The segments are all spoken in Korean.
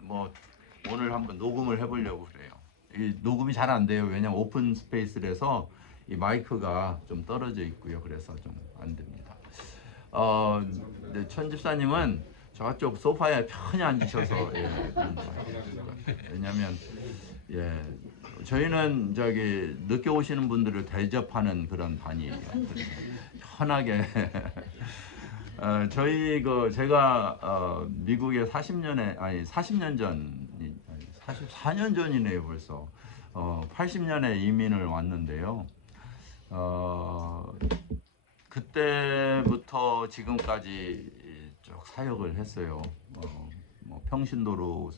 뭐 오늘 한번 녹음을 해보려고 그래요. 이 녹음이 잘 안 돼요. 왜냐면 오픈 스페이스라서 이 마이크가 좀 떨어져 있고요. 그래서 좀 안 됩니다. 네, 천 집사님은 저쪽 소파에 편히 앉으셔서 그런 거 같아요. 왜냐면 저희는 저기 늦게 오시는 분들을 대접하는 그런 반이에요. 그래서 편하게 제가 미국에 40년 전 44년 전이네요 벌써. 80년에 이민을 왔는데요. 그때부터 지금까지 쭉 사역을 했어요. 뭐 평신도로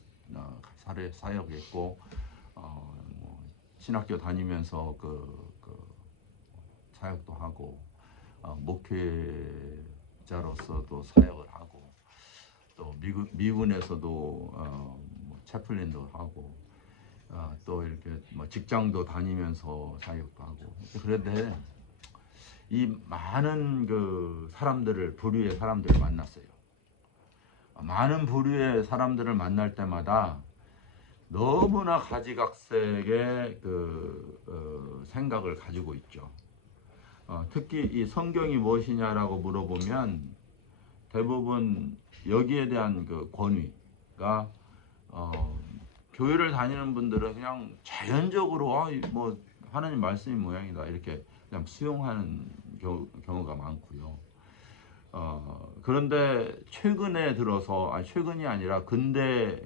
사역했고, 뭐 신학교 다니면서 사역도 하고, 목회자로서도 사역을 하고, 또 미군에서도 뭐 채플린도 하고, 또 이렇게 뭐 직장도 다니면서 사역도 하고. 그런데 이 많은 부류의 사람들을 만났어요. 많은 부류의 사람들을 만날 때마다 너무나 가지각색의 생각을 가지고 있죠. 특히 이 성경이 무엇이냐라고 물어보면 대부분 여기에 대한 권위가 교회를 다니는 분들은 그냥 자연적으로 뭐 하나님 말씀이 모양이다 이렇게 그냥 수용하는 경우가 많고요. 그런데 최근에 들어서 최근이 아니라 근대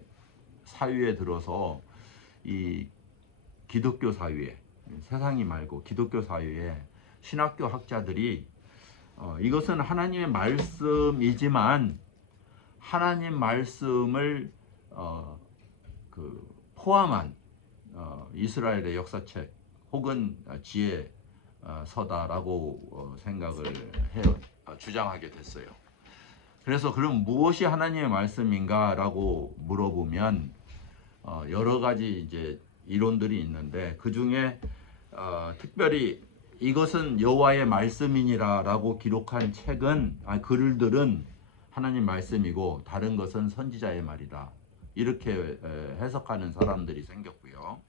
사회에 들어서 이 기독교 사회에 세상이 말고 기독교 사회에 신학교 학자들이 이것은 하나님의 말씀이지만 하나님 말씀을 포함한 이스라엘의 역사책 혹은 지혜 서다라고 생각을 해요. 주장하게 됐어요. 그래서 그럼 무엇이 하나님의 말씀인가라고 물어보면 여러 가지 이제 이론들이 있는데 그 중에 특별히 이것은 여호와의 말씀이니라라고 기록한 글들은 하나님 말씀이고 다른 것은 선지자의 말이다. 이렇게 해석하는 사람들이 생겼고요.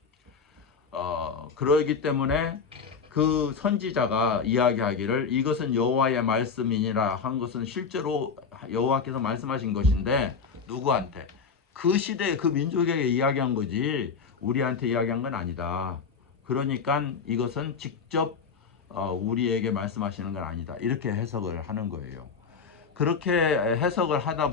그러기 때문에 그 선지자가 이야기하기를 이것은 여호와의 말씀이니라 한 것은 실제로 여호와께서 말씀하신 것인데 누구한테? 그 시대에 그 민족에게 이야기한 거지 우리한테 이야기한 건 아니다. 그러니까 이것은 직접 우리에게 말씀하시는 건 아니다. 이렇게 해석을 하는 거예요. 그렇게 해석을 하다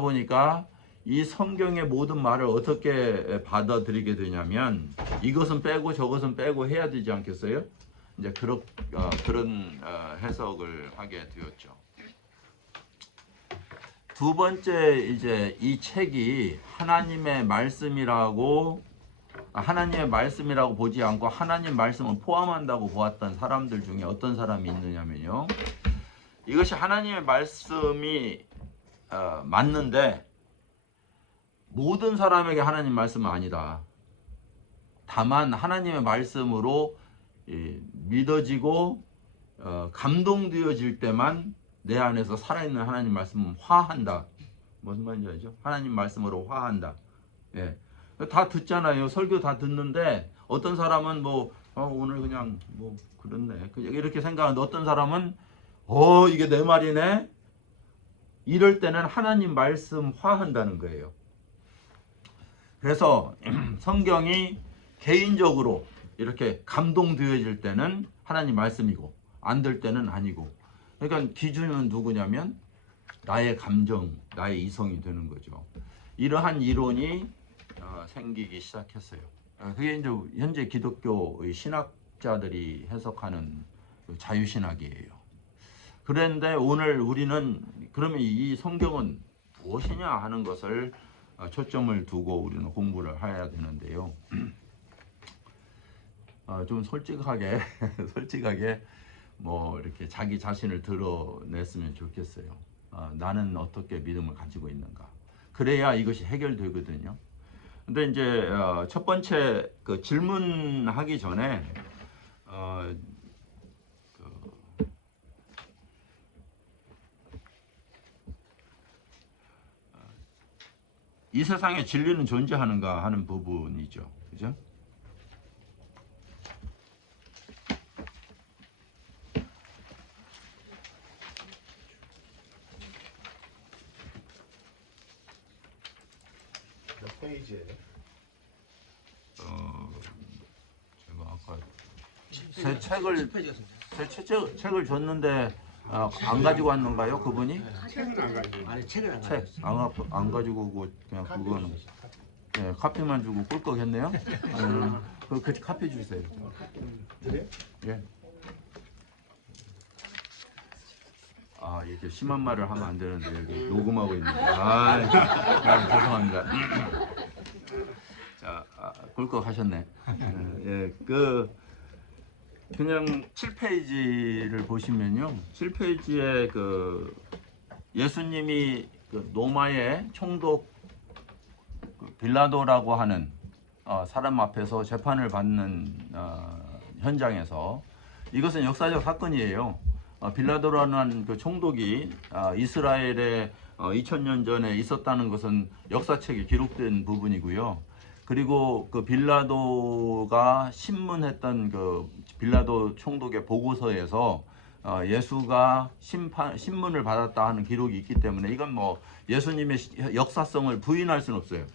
보니까 이 성경의 모든 말을 어떻게 받아들이게 되냐면 이것은 빼고 저것은 빼고 해야 되지 않겠어요? 이제 그런 해석을 하게 되었죠. 두 번째 이제 이 책이 하나님의 말씀이라고 보지 않고 하나님 말씀을 포함한다고 보았던 사람들 중에 어떤 사람이 있느냐면요. 이것이 하나님의 말씀이 맞는데 모든 사람에게 하나님 말씀은 아니다. 다만 하나님의 말씀으로 믿어지고 감동되어질 때만 내 안에서 살아있는 하나님 말씀은 화한다. 무슨 말인지 알죠? 하나님 말씀으로 화한다. 다 듣잖아요. 설교 다 듣는데 어떤 사람은 오늘 그냥 그렇네 이렇게 생각하는데 어떤 사람은 이게 내 말이네. 이럴 때는 하나님 말씀 화한다는 거예요. 그래서 성경이 개인적으로 이렇게 감동되어질 때는 하나님 말씀이고 안 될 때는 아니고. 그러니까 기준은 누구냐면 나의 감정, 나의 이성이 되는 거죠. 이러한 이론이 생기기 시작했어요. 그게 이제 현재 기독교의 신학자들이 해석하는 자유신학이에요. 그런데 오늘 우리는 그러면 이 성경은 무엇이냐 하는 것을 초점을 두고 우리는 공부를 해야 되는데요. 좀 솔직하게 이렇게 자기 자신을 드러냈으면 좋겠어요. 나는 어떻게 믿음을 가지고 있는가. 그래야 이것이 해결되거든요. 근데 이제 첫 번째 질문하기 전에 이 세상에 진리는 존재하는가 하는 부분이죠. 그죠? 몇 페이지예요? 제가 아까 책을 줬는데 안 가지고 왔는가요, 그분이? 책은 안 가지고. 아니 책을 안 가졌어. 안 가지고 오고 그냥 그거는 카피만 주고 꿀꺽했네요. 그 카피 주세요. 그래? 예. 이렇게 심한 말을 하면 안 되는데 여기 녹음하고 있는데. 죄송합니다. 자, 꿀꺽 하셨네. 예, 그냥 7페이지를 보시면요. 7페이지에 그 예수님이 그 로마의 총독 빌라도라고 하는 사람 앞에서 재판을 받는 현장에서, 이것은 역사적 사건이에요. 빌라도라는 그 총독이 이스라엘에 2000년 전에 있었다는 것은 역사책에 기록된 부분이고요. 그리고 그 빌라도가 신문했던 그 빌라도 총독의 보고서에서 예수가 신문을 받았다 하는 기록이 있기 때문에 이건 뭐 예수님의 역사성을 부인할 수는 없어요.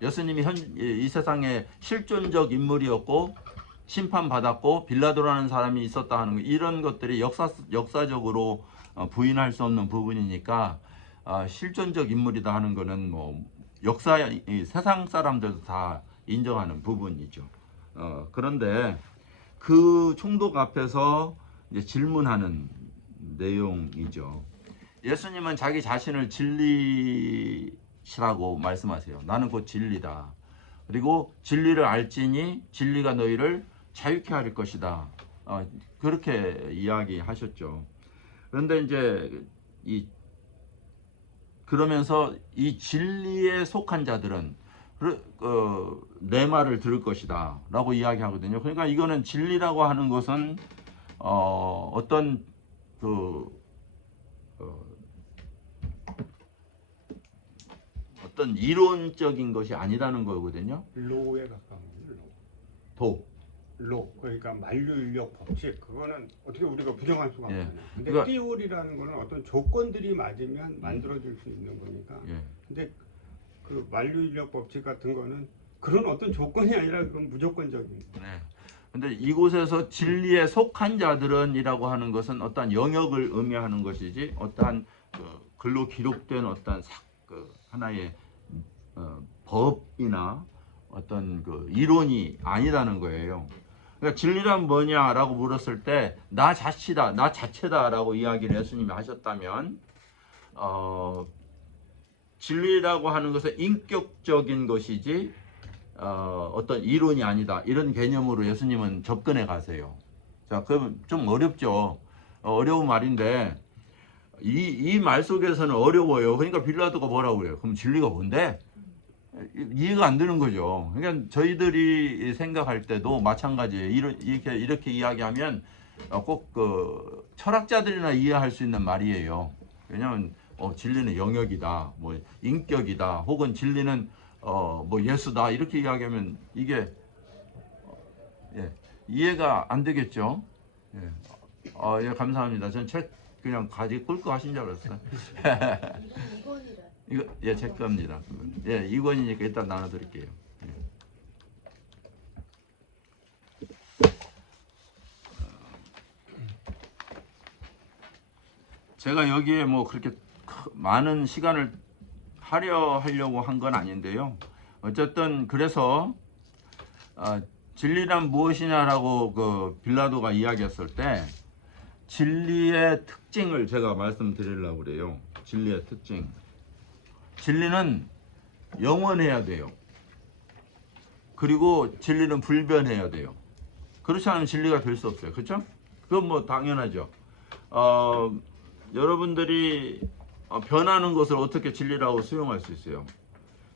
예수님이 이 세상에 실존적 인물이었고 심판받았고 빌라도라는 사람이 있었다 하는 거, 이런 것들이 역사적으로 부인할 수 없는 부분이니까 실존적 인물이다 하는 거는 뭐 세상 사람들도 다 인정하는 부분이죠. 그런데 그 총독 앞에서 이제 질문하는 내용이죠. 예수님은 자기 자신을 진리시라고 말씀하세요. 나는 곧 진리다. 그리고 진리를 알지니 진리가 너희를 자유케 할 것이다. 그렇게 이야기하셨죠. 그런데 이제 그러면서 이 진리에 속한 자들은 내 말을 들을 것이다 라고 이야기하거든요. 그러니까 이거는 진리라고 하는 것은 어떤 어떤 이론적인 것이 아니라는 거거든요. 로에 가까운 도. 로, 그러니까 만류인력 법칙, 그거는 어떻게 우리가 부정할 수가 예. 없잖아요. 근데 그러니까- 띠올이라는 거는 어떤 조건들이 맞으면 만들어질 수 있는 거니까. 예. 근데 그 만류인력 법칙 같은 거는 그런 어떤 조건이 아니라 그건 무조건적인 거. 네. 근데 이곳에서 진리에 속한 자들은이라고 하는 것은 어떠한 영역을 의미하는 것이지 어떠한 글로 기록된 어떠한 하나의 법이나 어떤 이론이 아니라는 거예요. 그러니까 진리란 뭐냐라고 물었을 때 나 자체다라고 이야기를 예수님이 하셨다면 진리라고 하는 것은 인격적인 것이지 어떤 이론이 아니다, 이런 개념으로 예수님은 접근해 가세요. 자, 그럼 좀 어렵죠. 어려운 말인데 이 말 속에서는 어려워요. 그러니까 빌라도가 뭐라고 그래요? 그럼 진리가 뭔데? 이해가 안 되는 거죠. 그러니까 저희들이 생각할 때도 마찬가지예요. 이렇게 이야기하면 꼭 철학자들이나 이해할 수 있는 말이에요. 왜냐하면 진리는 영역이다, 뭐 인격이다, 혹은 진리는 뭐 예수다, 이렇게 이야기하면 이게 이해가 안 되겠죠. 예, 감사합니다. 전 책 그냥 꿀꺽 하신 줄 알았어요. 이거 제 겁니다. 예, 2권이니까 일단 나눠드릴게요. 제가 여기에 뭐 그렇게 많은 시간을 하려고 한 건 아닌데요. 어쨌든 그래서 진리란 무엇이냐라고 빌라도가 이야기했을 때 진리의 특징을 제가 말씀드리려고 그래요. 진리의 특징. 진리는 영원해야 돼요. 그리고 진리는 불변해야 돼요. 그렇지 않으면 진리가 될 수 없어요. 그렇죠? 그건 뭐 당연하죠. 여러분들이 변하는 것을 어떻게 진리라고 수용할 수 있어요?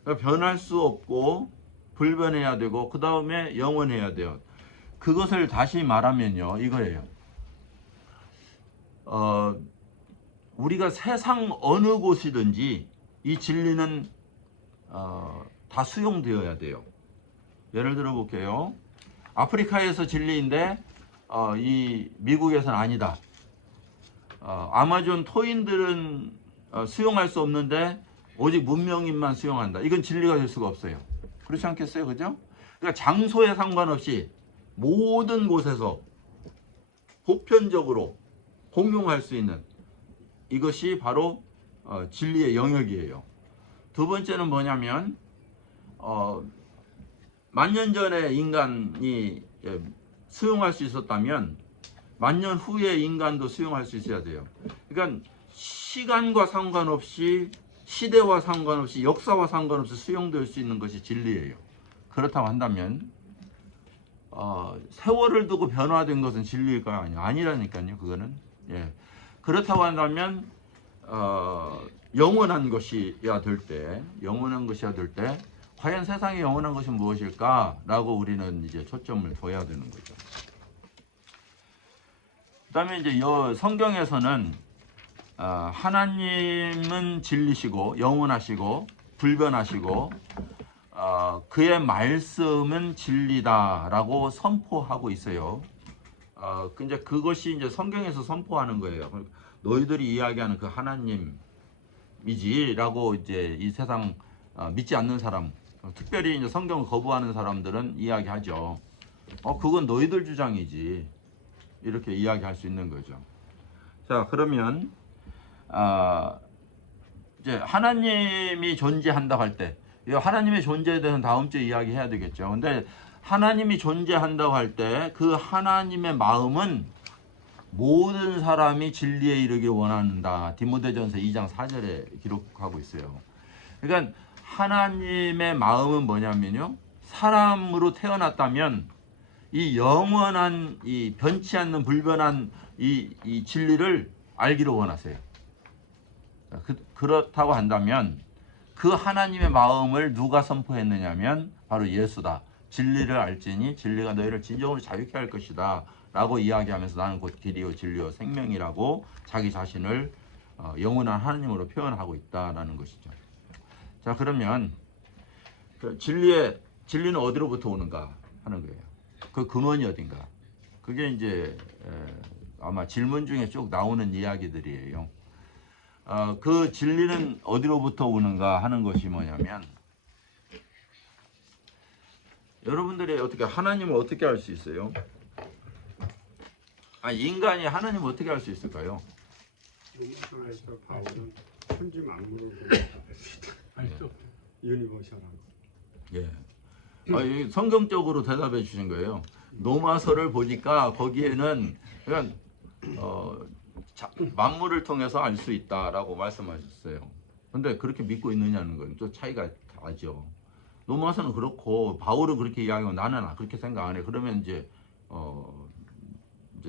그러니까 변할 수 없고 불변해야 되고 그 다음에 영원해야 돼요. 그것을 다시 말하면요, 이거예요. 우리가 세상 어느 곳이든지 이 진리는 다 수용되어야 돼요. 예를 들어 볼게요. 아프리카에서 진리인데 이 미국에서는 아니다. 아마존 토인들은 수용할 수 없는데 오직 문명인만 수용한다. 이건 진리가 될 수가 없어요. 그렇지 않겠어요? 그죠? 그러니까 장소에 상관없이 모든 곳에서 보편적으로 공용할 수 있는 이것이 바로 진리의 영역이에요. 두 번째는 뭐냐면 만년 전에 인간이 수용할 수 있었다면 만년 후에 인간도 수용할 수 있어야 돼요. 그러니까 시간과 상관없이 시대와 상관없이 역사와 상관없이 수용될 수 있는 것이 진리예요. 그렇다고 한다면 세월을 두고 변화된 것은 진리가 아니라니까요. 그거는 그렇다고 한다면 영원한 것이야 될 때 과연 세상에 영원한 것이 무엇일까라고 우리는 이제 초점을 둬야 되는 거죠. 그다음에 이제 성경에서는 하나님은 진리시고 영원하시고 불변하시고 그의 말씀은 진리다라고 선포하고 있어요. 이제 그것이 이제 성경에서 선포하는 거예요. 너희들이 이야기하는 그 하나님이지라고 이제 이 세상 믿지 않는 사람, 특별히 이제 성경을 거부하는 사람들은 이야기하죠. 그건 너희들 주장이지. 이렇게 이야기할 수 있는 거죠. 자, 그러면 이제 하나님이 존재한다고 할 때, 하나님의 존재에 대해서는 다음 주에 이야기해야 되겠죠. 근데 하나님이 존재한다고 할 때 그 하나님의 마음은 모든 사람이 진리에 이르길 원한다. 디모데전서 2장 4절에 기록하고 있어요. 그러니까 하나님의 마음은 뭐냐면요, 사람으로 태어났다면 이 영원한 이 변치 않는 불변한 이 진리를 알기를 원하세요. 그렇다고 한다면 그 하나님의 마음을 누가 선포했느냐면 바로 예수다. 진리를 알지니 진리가 너희를 진정으로 자유케 할 것이다 라고 이야기하면서 나는 곧 길이요 진리요 생명이라고 자기 자신을 영원한 하나님으로 표현하고 있다라는 것이죠. 자, 그러면 진리는 어디로부터 오는가 하는 거예요. 그 근원이 어딘가. 그게 이제 아마 질문 중에 쭉 나오는 이야기들이에요. 그 진리는 어디로부터 오는가 하는 것이 뭐냐면, 여러분들이 어떻게 하나님을 어떻게 알 수 있어요? 인간이 하나님을 어떻게 알 수 있을까요? 로마서에서 바울은 천지 만물을 알수 없다. 유니버셜한. 예. 성경적으로 대답해 주신 거예요. 로마서를 보니까 거기에는 그냥 만물을 통해서 알 수 있다라고 말씀하셨어요. 근데 그렇게 믿고 있느냐는 건 또 차이가 나죠. 로마서는 그렇고 바울은 그렇게 이야기하고 나는 그렇게 생각 안 해. 그러면 이제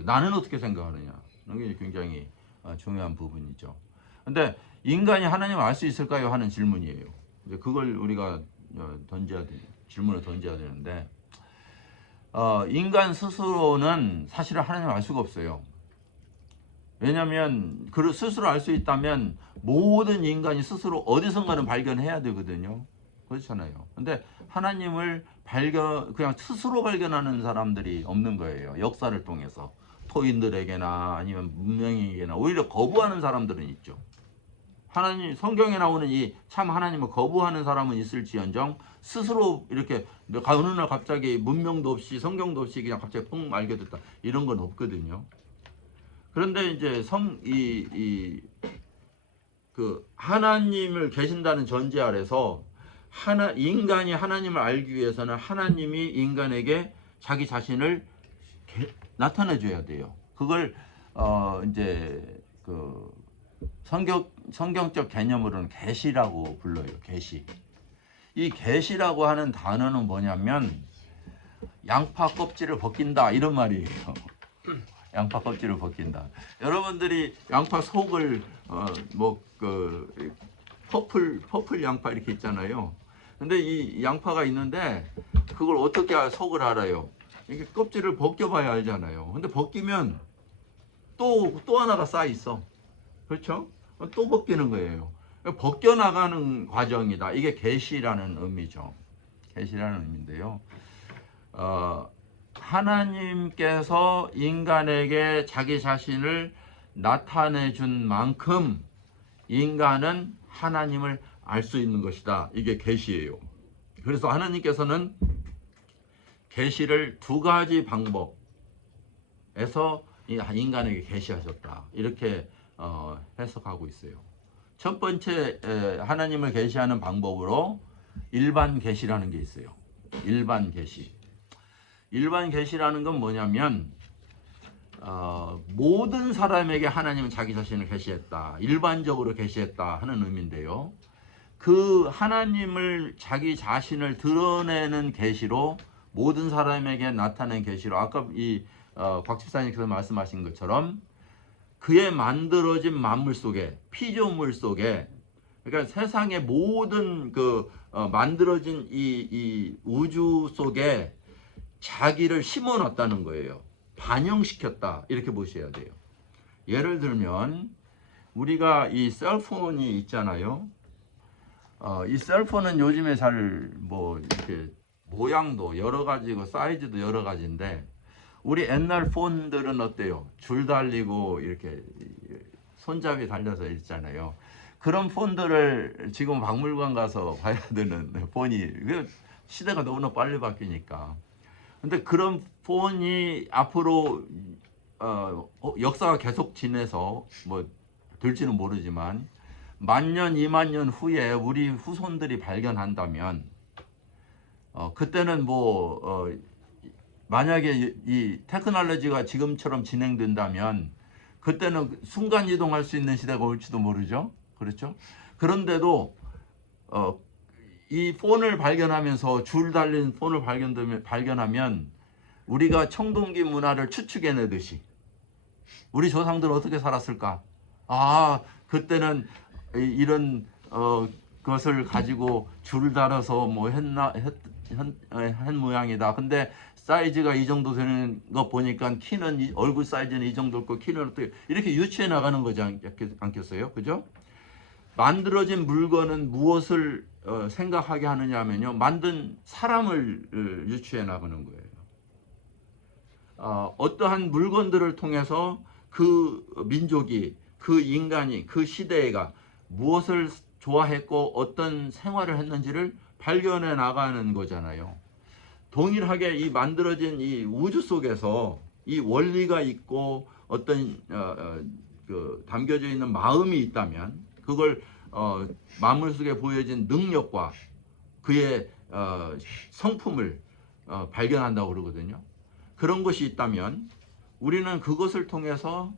나는 어떻게 생각하느냐. 이게 굉장히 중요한 부분이죠. 근데 인간이 하나님을 알 수 있을까요? 하는 질문이에요. 이제 그걸 우리가 질문을 던져야 되는데, 인간 스스로는 사실은 하나님을 알 수가 없어요. 왜냐하면 그 스스로 알 수 있다면 모든 인간이 스스로 어디선가는 발견해야 되거든요. 그렇잖아요. 근데 하나님을 그냥 스스로 발견하는 사람들이 없는 거예요. 역사를 통해서 토인들에게나 아니면 문명인에게나 오히려 거부하는 사람들은 있죠. 성경에 나오는 이 참 하나님을 거부하는 사람은 있을지언정 스스로 이렇게 어느 날 갑자기 문명도 없이 성경도 없이 그냥 갑자기 punk 알게 됐다, 이런 건 없거든요. 그런데 이제 그 하나님을 계신다는 전제 아래서 인간이 하나님을 알기 위해서는 하나님이 인간에게 자기 자신을 나타내 줘야 돼요. 그걸 이제 그 성경적 개념으로는 계시라고 불러요. 계시. 이 계시라고 하는 단어는 뭐냐면 양파 껍질을 벗긴다, 이런 말이에요. 양파 껍질을 벗긴다. 여러분들이 양파 속을 퍼플 양파 이렇게 있잖아요. 근데 이 양파가 있는데 그걸 어떻게 속을 알아요? 이게 껍질을 벗겨봐야 알잖아요. 근데 벗기면 또 하나가 쌓여 있어. 그렇죠? 또 벗기는 거예요. 벗겨나가는 과정이다. 이게 계시라는 의미죠. 계시라는 의미인데요. 하나님께서 인간에게 자기 자신을 나타내 준 만큼 인간은 하나님을 알 수 있는 것이다. 이게 계시예요. 그래서 하나님께서는 계시를 두 가지 방법에서 인간에게 계시하셨다. 이렇게 해석하고 있어요. 첫 번째 하나님을 계시하는 방법으로 일반 계시라는 게 있어요. 일반 계시. 일반 계시라는 건 뭐냐면 모든 사람에게 하나님은 자기 자신을 계시했다. 일반적으로 계시했다 하는 의미인데요. 그 하나님을 자기 자신을 드러내는 계시로 모든 사람에게 나타낸 계시로 아까 곽 집사님께서 말씀하신 것처럼 그의 만들어진 만물 속에 피조물 속에 그러니까 세상의 모든 만들어진 이 우주 속에 자기를 심어놨다는 거예요. 반영시켰다 이렇게 보셔야 돼요. 예를 들면 우리가 이 셀폰이 있잖아요. 이 셀폰은 요즘에 잘 이렇게 모양도 여러 가지고 사이즈도 여러 가지인데 우리 옛날 폰들은 어때요? 줄 달리고 이렇게 손잡이 달려서 있잖아요. 그런 폰들을 지금 박물관 가서 봐야 되는 폰이 시대가 너무나 빨리 바뀌니까. 근데 그런 폰이 앞으로 역사가 계속 지내서 될지는 모르지만 10,000년, 20,000년 후에 우리 후손들이 발견한다면 그때는 만약에 이 테크놀로지가 지금처럼 진행된다면 그때는 순간 이동할 수 있는 시대가 올지도 모르죠. 그렇죠? 그런데도 이 폰을 발견하면서 줄 달린 폰을 발견하면 우리가 청동기 문화를 추측해내듯이 우리 조상들 어떻게 살았을까? 그때는 이런 것을 가지고 줄을 달아서 한 모양이다. 근데 사이즈가 이 정도 되는 거 보니까 키는 얼굴 사이즈는 이 정도 있고 키는 어떻게 이렇게 유추해 나가는 거지 않겠어요? 그죠? 만들어진 물건은 무엇을 생각하게 하느냐 하면요. 만든 사람을 유추해 나가는 거예요. 어떠한 물건들을 통해서 그 민족이 그 인간이 그 시대가 무엇을 좋아했고 어떤 생활을 했는지를 발견해 나가는 거잖아요. 동일하게 이 만들어진 이 우주 속에서 이 원리가 있고 어떤 담겨져 있는 마음이 있다면 그걸 만물 속에 보여진 능력과 그의 성품을 발견한다고 그러거든요. 그런 것이 있다면 우리는 그것을 통해서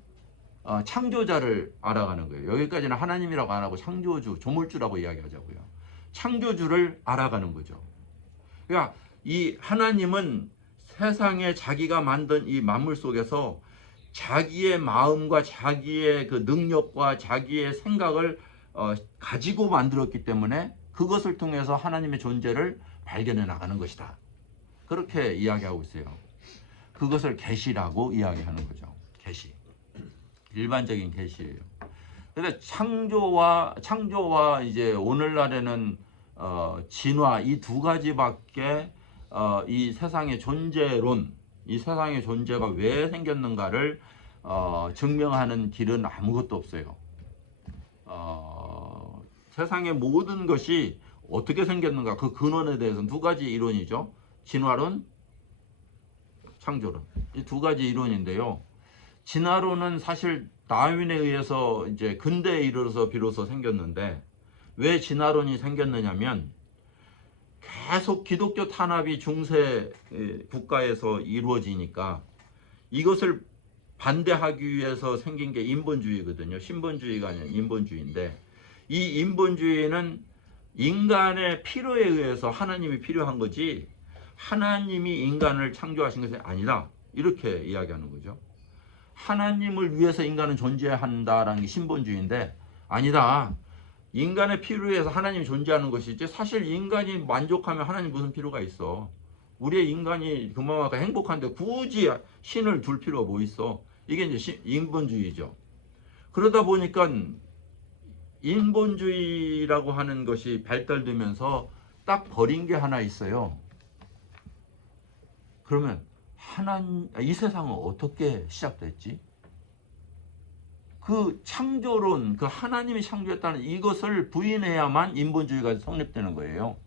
창조자를 알아가는 거예요. 여기까지는 하나님이라고 안 하고 창조주, 조물주라고 이야기하자고요. 창조주를 알아가는 거죠. 그러니까 이 하나님은 세상에 자기가 만든 이 만물 속에서 자기의 마음과 자기의 그 능력과 자기의 생각을 가지고 만들었기 때문에 그것을 통해서 하나님의 존재를 발견해 나가는 것이다. 그렇게 이야기하고 있어요. 그것을 계시라고 이야기하는 거죠. 계시. 일반적인 계시예요. 근데 창조와 이제 오늘날에는 진화 이 두 가지밖에 이 세상의 존재론, 이 세상의 존재가 왜 생겼는가를 증명하는 길은 아무것도 없어요. 세상의 모든 것이 어떻게 생겼는가 그 근원에 대해서는 두 가지 이론이죠. 진화론, 창조론. 이 두 가지 이론인데요. 진화론은 사실 다윈에 의해서 이제 근대에 이르러서 비로소 생겼는데 왜 진화론이 생겼느냐면 계속 기독교 탄압이 중세 국가에서 이루어지니까 이것을 반대하기 위해서 생긴 게 인본주의거든요. 신본주의가 아니라 인본주의인데 이 인본주의는 인간의 필요에 의해서 하나님이 필요한 거지 하나님이 인간을 창조하신 것이 아니다. 이렇게 이야기하는 거죠. 하나님을 위해서 인간은 존재한다라는 게 신본주의인데 아니다. 인간의 필요에 의해서 하나님이 존재하는 것이지 사실 인간이 만족하면 하나님 무슨 필요가 있어. 우리의 인간이 그만큼 행복한데 굳이 신을 둘 필요가 뭐 있어. 이게 이제 인본주의죠. 그러다 보니까 인본주의라고 하는 것이 발달되면서 딱 버린 게 하나 있어요. 그러면 이 세상은 어떻게 시작됐지? 그 창조론, 그 하나님이 창조했다는 이것을 부인해야만 인본주의가 성립되는 거예요.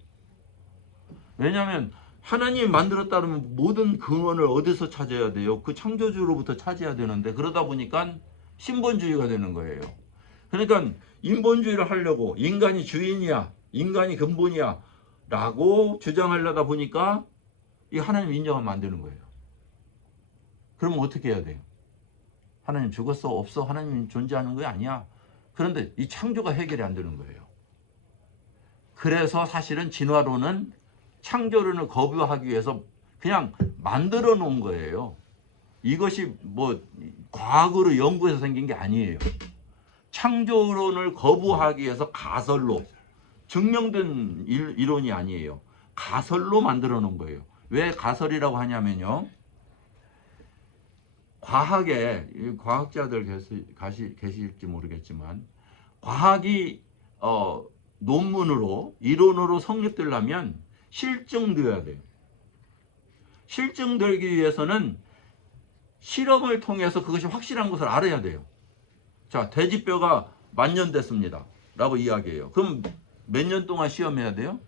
왜냐하면 하나님이 만들었다 그러면 모든 근원을 어디서 찾아야 돼요? 그 창조주로부터 찾아야 되는데, 그러다 보니까 신본주의가 되는 거예요. 그러니까 인본주의를 하려고 인간이 주인이야, 인간이 근본이야 라고 주장하려다 보니까 이 하나님 인정하면 안 되는 거예요. 그러면 어떻게 해야 돼요? 하나님 죽었어? 없어? 하나님 존재하는 거 아니야? 그런데 이 창조가 해결이 안 되는 거예요. 그래서 사실은 진화론은 창조론을 거부하기 위해서 그냥 만들어 놓은 거예요. 이것이 뭐 과학으로 연구해서 생긴 게 아니에요. 창조론을 거부하기 위해서 가설로 증명된 이론이 아니에요. 가설로 만들어 놓은 거예요. 왜 가설이라고 하냐면요. 과학에 과학자들 계실지 모르겠지만 과학이 논문으로 이론으로 성립되려면 실증되어야 돼요. 실증되기 위해서는 실험을 통해서 그것이 확실한 것을 알아야 돼요. 자, 돼지뼈가 10,000년 됐습니다 라고 이야기해요. 그럼 몇 년 동안 시험해야 돼요?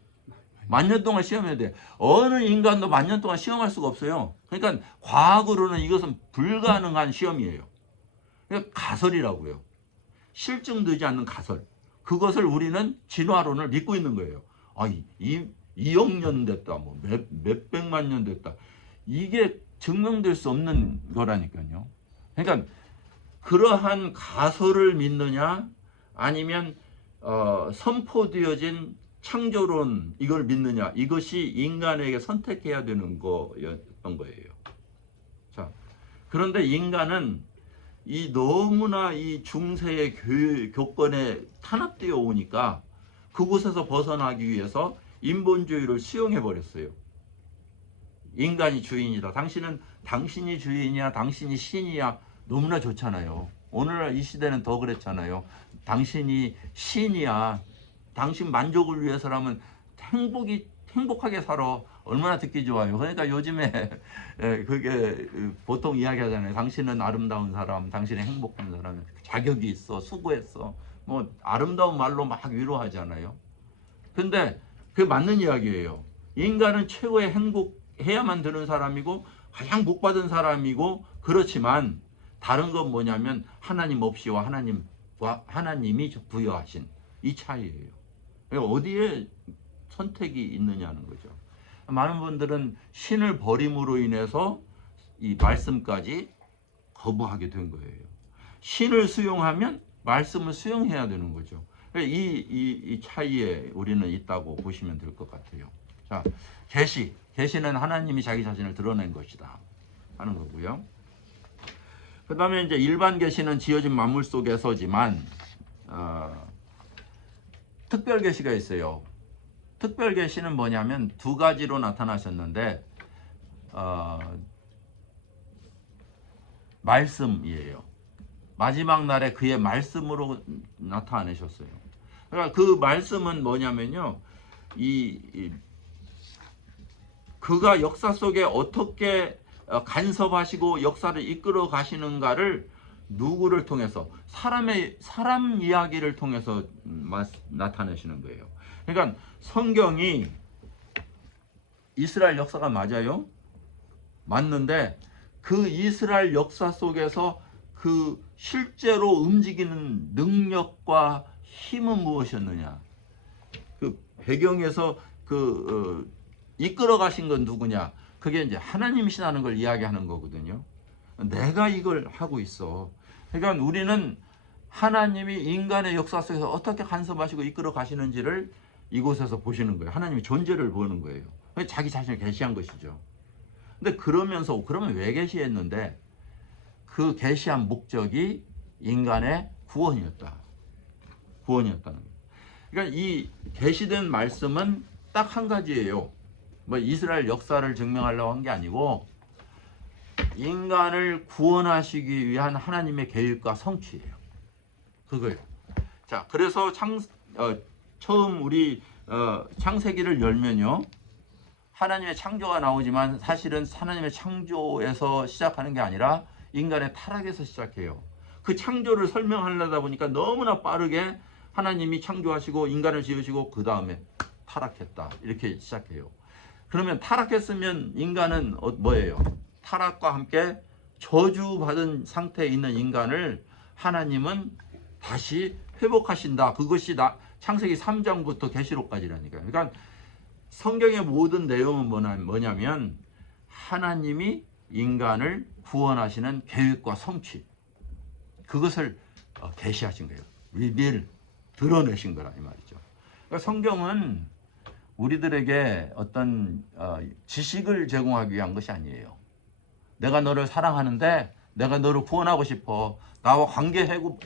10,000년 동안 시험해야 돼요. 어느 인간도 10,000년 동안 시험할 수가 없어요. 그러니까 과학으로는 이것은 불가능한 시험이에요. 그러니까 가설이라고요. 실증되지 않는 가설. 그것을 우리는 진화론을 믿고 있는 거예요. 2억 년 됐다, 뭐 몇백만 년 됐다. 이게 증명될 수 없는 거라니까요. 그러니까 그러한 가설을 믿느냐, 아니면 선포되어진 창조론 이걸 믿느냐, 이것이 인간에게 선택해야 되는 거였던 거예요. 자, 그런데 인간은 이 너무나 이 중세의 교권에 탄압되어 오니까 그곳에서 벗어나기 위해서 인본주의를 수용해 버렸어요. 인간이 주인이다. 당신이 주인이야, 당신이 신이야. 너무나 좋잖아요. 오늘날 이 시대는 더 그랬잖아요. 당신이 신이야. 당신 만족을 위해서라면 행복하게 살아. 얼마나 듣기 좋아요. 그러니까 요즘에 그게 보통 이야기하잖아요. 당신은 아름다운 사람, 당신은 행복한 사람, 자격이 있어, 수고했어. 뭐 아름다운 말로 막 위로하잖아요. 근데 그게 맞는 이야기예요. 인간은 최고의 행복해야만 되는 사람이고 가장 복받은 사람이고, 그렇지만 다른 건 뭐냐면 하나님 없이와 하나님이 부여하신 이 차이예요. 어디에 선택이 있느냐는 거죠. 많은 분들은 신을 버림으로 인해서 이 말씀까지 거부하게 된 거예요. 신을 수용하면 말씀을 수용해야 되는 거죠. 이 차이에 우리는 있다고 보시면 될 것 같아요. 자, 계시는 하나님이 자기 자신을 드러낸 것이다 하는 거고요. 그 다음에 이제 일반 계시는 지어진 만물 속에서지만 특별 계시가 있어요. 특별 계시는 뭐냐면 두 가지로 나타나셨는데 말씀이에요. 마지막 날에 그의 말씀으로 나타내셨어요. 그러니까 그 말씀은 뭐냐면요, 그가 역사 속에 어떻게 간섭하시고 역사를 이끌어 가시는가를 누구를 통해서, 사람 이야기를 통해서 나타내시는 거예요. 그러니까 성경이 이스라엘 역사가 맞아요. 맞는데 그 이스라엘 역사 속에서 그 실제로 움직이는 능력과 힘은 무엇이었느냐, 그 배경에서 이끌어 가신 건 누구냐, 그게 이제 하나님이시라는 걸 이야기하는 거거든요. 내가 이걸 하고 있어. 그러니까 우리는 하나님이 인간의 역사 속에서 어떻게 간섭하시고 이끌어 가시는지를 이곳에서 보시는 거예요. 하나님의 존재를 보는 거예요. 자기 자신을 계시한 것이죠. 근데 그러면 왜 계시했는데, 그 계시한 목적이 인간의 구원이었다는 거예요. 그러니까 이 계시된 말씀은 딱 한 가지예요. 뭐 이스라엘 역사를 증명하려고 한 게 아니고 인간을 구원하시기 위한 하나님의 계획과 성취예요. 그거예요. 자, 그래서 처음 우리 창세기를 열면요, 하나님의 창조가 나오지만 사실은 하나님의 창조에서 시작하는 게 아니라 인간의 타락에서 시작해요. 그 창조를 설명하려다 보니까 너무나 빠르게 하나님이 창조하시고 인간을 지으시고 그 다음에 타락했다 이렇게 시작해요. 그러면 타락했으면 인간은 뭐예요? 타락과 함께 저주받은 상태에 있는 인간을 하나님은 다시 회복하신다. 그것이 창세기 3장부터 계시록까지라니까요. 그러니까 성경의 모든 내용은 뭐냐면 하나님이 인간을 구원하시는 계획과 성취, 그것을 계시하신 거예요. 리빌, 드러내신 거라 이 말이죠. 그러니까 성경은 우리들에게 어떤 지식을 제공하기 위한 것이 아니에요. 내가 너를 사랑하는데 내가 너를 구원하고 싶어. 나와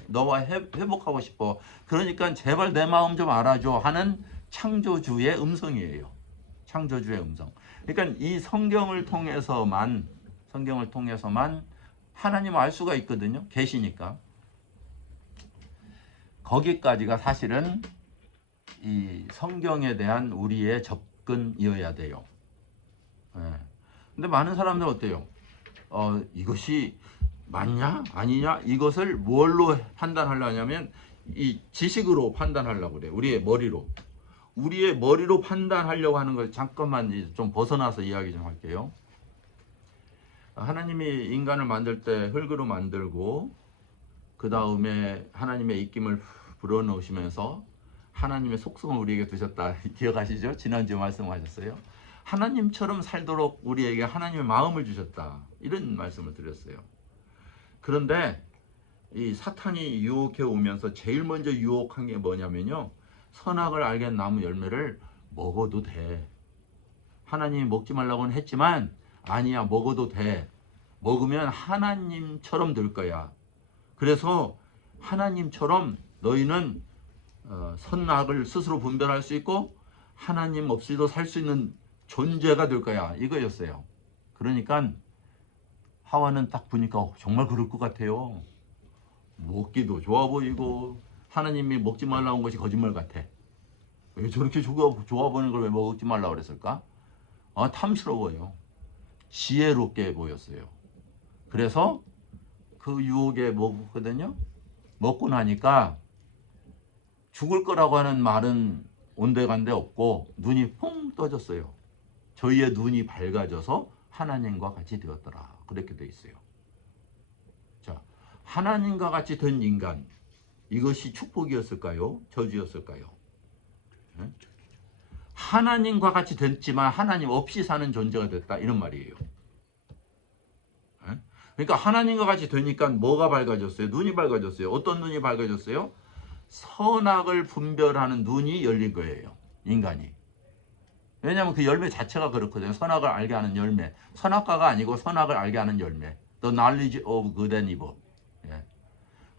너와 회복하고 싶어. 그러니까 제발 내 마음 좀 알아줘 하는 창조주의 음성이에요. 창조주의 음성. 그러니까 이 성경을 통해서만 하나님을 알 수가 있거든요. 계시니까. 거기까지가 사실은 이 성경에 대한 우리의 접근이어야 돼요. 예. 근데 많은 사람들 어때요? 이것이 맞냐? 아니냐? 이것을 뭘로 판단하려냐면 이 지식으로 판단하려고 그래요. 우리의 머리로 판단하려고 하는 걸 잠깐만 좀 벗어나서 이야기 좀 할게요. 하나님이 인간을 만들 때 흙으로 만들고 그 다음에 하나님의 입김을 불어넣으시면서 하나님의 속성을 우리에게 두셨다. 기억하시죠? 지난주에 말씀하셨어요. 하나님처럼 살도록 우리에게 하나님의 마음을 주셨다. 이런 말씀을 드렸어요. 그런데 이 사탄이 유혹해 오면서 제일 먼저 유혹한 게 뭐냐면요, 선악을 알게 한 나무 열매를 먹어도 돼. 하나님이 먹지 말라고는 했지만 아니야, 먹어도 돼. 먹으면 하나님처럼 될 거야. 그래서 하나님처럼 너희는 선악을 스스로 분별할 수 있고 하나님 없이도 살 수 있는 존재가 될 거야. 이거였어요. 그러니까 하와는 딱 보니까 정말 그럴 것 같아요. 먹기도 좋아 보이고 하나님이 먹지 말라고 한 것이 거짓말 같아. 왜 저렇게 좋아 보이는 걸 왜 먹지 말라고 그랬을까? 탐스러워요. 지혜롭게 보였어요. 그래서 그 유혹에 먹었거든요. 먹고 나니까 죽을 거라고 하는 말은 온데간데 없고 눈이 퐁 떠졌어요. 저희의 눈이 밝아져서 하나님과 같이 되었더라. 그렇게 돼 있어요. 자, 하나님과 같이 된 인간, 이것이 축복이었을까요? 저주였을까요? 네? 하나님과 같이 됐지만 하나님 없이 사는 존재가 됐다. 이런 말이에요. 네? 그러니까 하나님과 같이 되니까 뭐가 밝아졌어요? 눈이 밝아졌어요. 어떤 눈이 밝아졌어요? 선악을 분별하는 눈이 열린 거예요. 인간이. 왜냐하면 그 열매 자체가 그렇거든요. 선악을 알게 하는 열매. 선악과가 아니고 선악을 알게 하는 열매. The knowledge of good and evil. 예.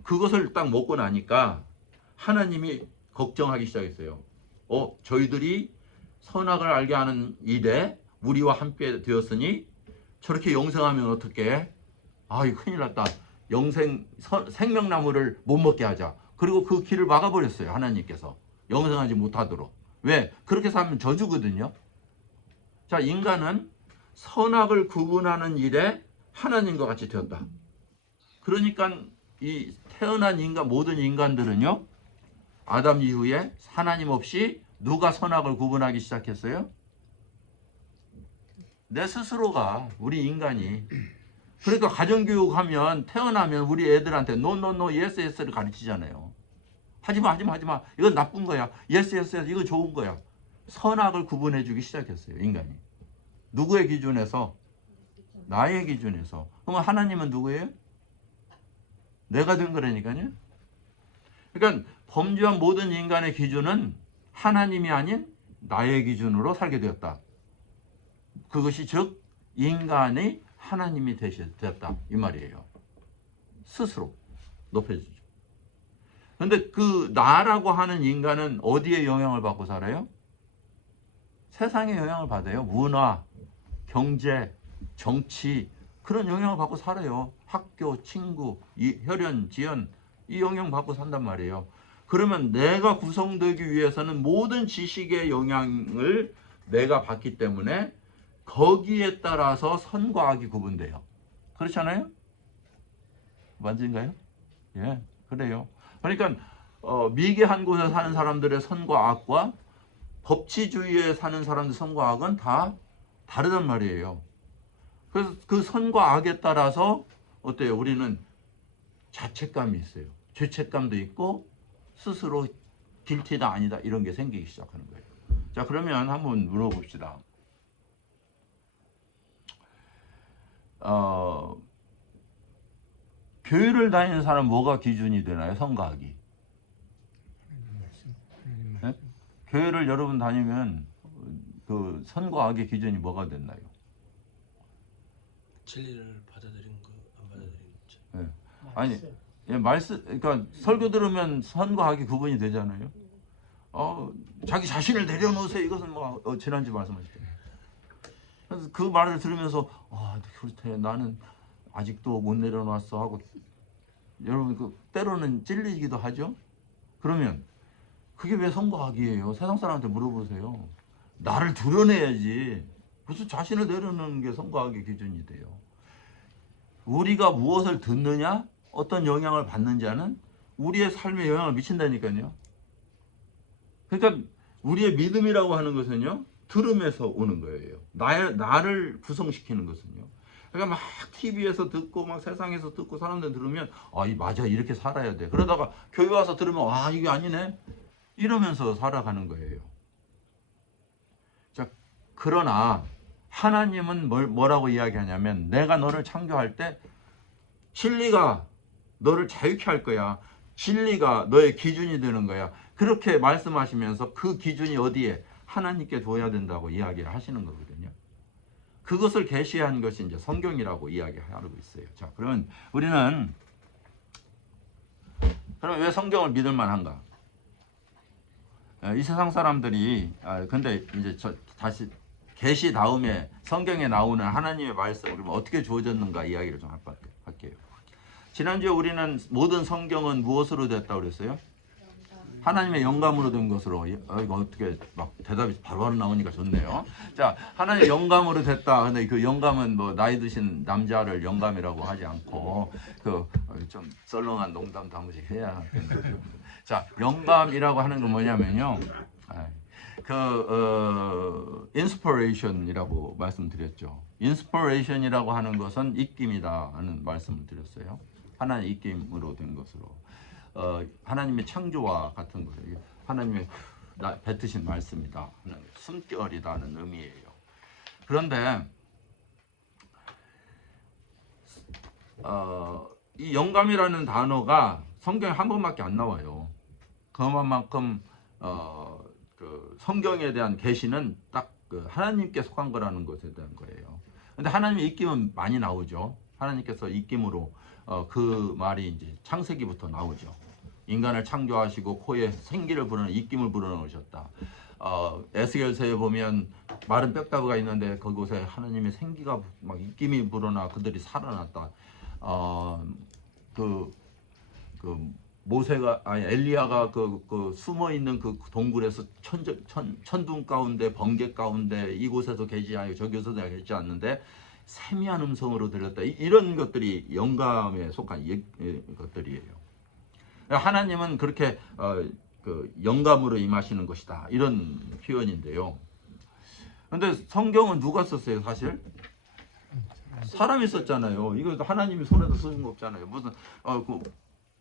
그것을 딱 먹고 나니까 하나님이 걱정하기 시작했어요. 저희들이 선악을 알게 하는 일에 우리와 함께 되었으니 저렇게 영생하면 어떡해? 이거 큰일 났다. 생명나무를 못 먹게 하자. 그리고 그 길을 막아버렸어요. 하나님께서. 영생하지 못하도록. 왜? 그렇게 살면 저주거든요. 자, 인간은 선악을 구분하는 일에 하나님과 같이 되었다. 그러니까 이 태어난 인간, 모든 인간들은요, 아담 이후에 하나님 없이 누가 선악을 구분하기 시작했어요? 내 스스로가, 우리 인간이. 그러니까 가정교육하면 태어나면 우리 애들한테 노노노 예스 예스를 가르치잖아요. 하지마. 이건 나쁜 거야. 예스 이거 좋은 거야. 선악을 구분해 주기 시작했어요. 인간이. 누구의 기준에서? 나의 기준에서. 그러면 하나님은 누구예요? 내가 된 거라니까요. 그러니까 범죄한 모든 인간의 기준은 하나님이 아닌 나의 기준으로 살게 되었다. 그것이 즉 인간이 하나님이 되었다 이 말이에요. 스스로 높여주죠. 그런데 그 나라고 하는 인간은 어디에 영향을 받고 살아요? 세상에 영향을 받아요. 문화, 경제, 정치 그런 영향을 받고 살아요. 학교, 친구, 혈연, 지연 이 영향 받고 산단 말이에요. 그러면 내가 구성되기 위해서는 모든 지식의 영향을 내가 받기 때문에 거기에 따라서 선과 악이 구분돼요. 그렇잖아요? 맞은가요? 예, 그래요. 그러니까 미개한 곳에 사는 사람들의 선과 악과 법치주의에 사는 사람들 선과 악은 다 다르단 말이에요. 그래서 그 선과 악에 따라서 어때요? 우리는 자책감이 있어요. 죄책감도 있고 스스로 길티다 아니다 이런 게 생기기 시작하는 거예요. 자, 그러면 한번 물어봅시다. 교회를 다니는 사람 뭐가 기준이 되나요? 선과 악이. 네? 교회를 여러분 다니면 그 선과 악의 기준이 뭐가 됐나요? 진리를 받아들인 거, 안 받아들인 거. 네. 아니, 예, 말씀, 그러니까 설교 들으면 선과 악이 구분이 되잖아요. 자기 자신을 내려놓으세요. 이것은 뭐 지난주 말씀하셨잖아요. 그래서 그 말을 들으면서 그렇대, 나는 아직도 못 내려놨어 하고 여러분 그 때로는 찔리기도 하죠. 그러면 그게 왜 선과 악이에요? 세상 사람한테 물어보세요. 나를 드러내야지. 무슨 자신을 내려놓는 게 선과 악의 기준이 돼요. 우리가 무엇을 듣느냐, 어떤 영향을 받는지는 우리의 삶에 영향을 미친다니까요. 그러니까 우리의 믿음이라고 하는 것은요, 들음에서 오는 거예요. 나를 구성시키는 것은요. 그러니까 막 TV에서 듣고 막 세상에서 듣고 사람들 들으면 맞아, 이렇게 살아야 돼. 그러다가 교회 와서 들으면 이게 아니네. 이러면서 살아가는 거예요. 자, 그러나 하나님은 뭐라고 이야기하냐면 내가 너를 창조할 때 진리가 너를 자유케 할 거야. 진리가 너의 기준이 되는 거야. 그렇게 말씀하시면서 그 기준이 어디에? 하나님께 둬야 된다고 이야기를 하시는 거거든요. 그것을 계시한 것이 이제 성경이라고 이야기하고 있어요. 자, 그러면 우리는 그럼 왜 성경을 믿을 만한가? 이 세상 사람들이 근데 이제 다시 계시 다음에 성경에 나오는 하나님의 말씀 그러면 어떻게 주어졌는가 이야기를 좀 할게요. 지난주에 우리는 모든 성경은 무엇으로 됐다고 그랬어요? 하나님의 영감으로 된 것으로. 이거 어떻게 막 대답이 바로바로 나오니까 좋네요. 자, 하나님의 영감으로 됐다. 근데 그 영감은 뭐 나이 드신 남자를 영감이라고 하지 않고 좀 썰렁한 농담도 한 번씩 해야 되는 거죠. 자, 영감이라고 하는 건 뭐냐면요. inspiration이라고 말씀드렸죠. inspiration이라고 하는 것은 입김이다 하는 말씀을 드렸어요. 하나님의 입김으로 된 것으로. 하나님의 창조와 같은 거예요. 하나님의 뱉으신 말씀이다. 숨결이다는 의미예요. 그런데 이 영감이라는 단어가 성경에 한 번밖에 안 나와요. 그만큼 그 성경에 대한 계시는 딱 그 하나님께 속한 거라는 것에 대한 거예요. 근데 하나님의 입김은 많이 나오죠. 하나님께서 입김으로 그 말이 이제 창세기부터 나오죠. 인간을 창조하시고 코에 생기를 불어넣어 입김을 불어넣으셨다. 에스겔서에 보면 마른 뼈가루가 있는데 그곳에 하나님의 생기가 막 입김이 불어나 그들이 살아났다. 엘리야가 그 숨어 있는 그 동굴에서 천둥 가운데 번개 가운데 이곳에서 계시하여 저곳에서 계시지 않는데 세미한 음성으로 들렸다. 이런 것들이 영감에 속한 것들이에요. 하나님은 그렇게 그 영감으로 임하시는 것이다. 이런 표현인데요. 그런데 성경은 누가 썼어요, 사실? 사람이 썼잖아요. 이거 하나님이 손에서 쓰는 거 없잖아요. 무슨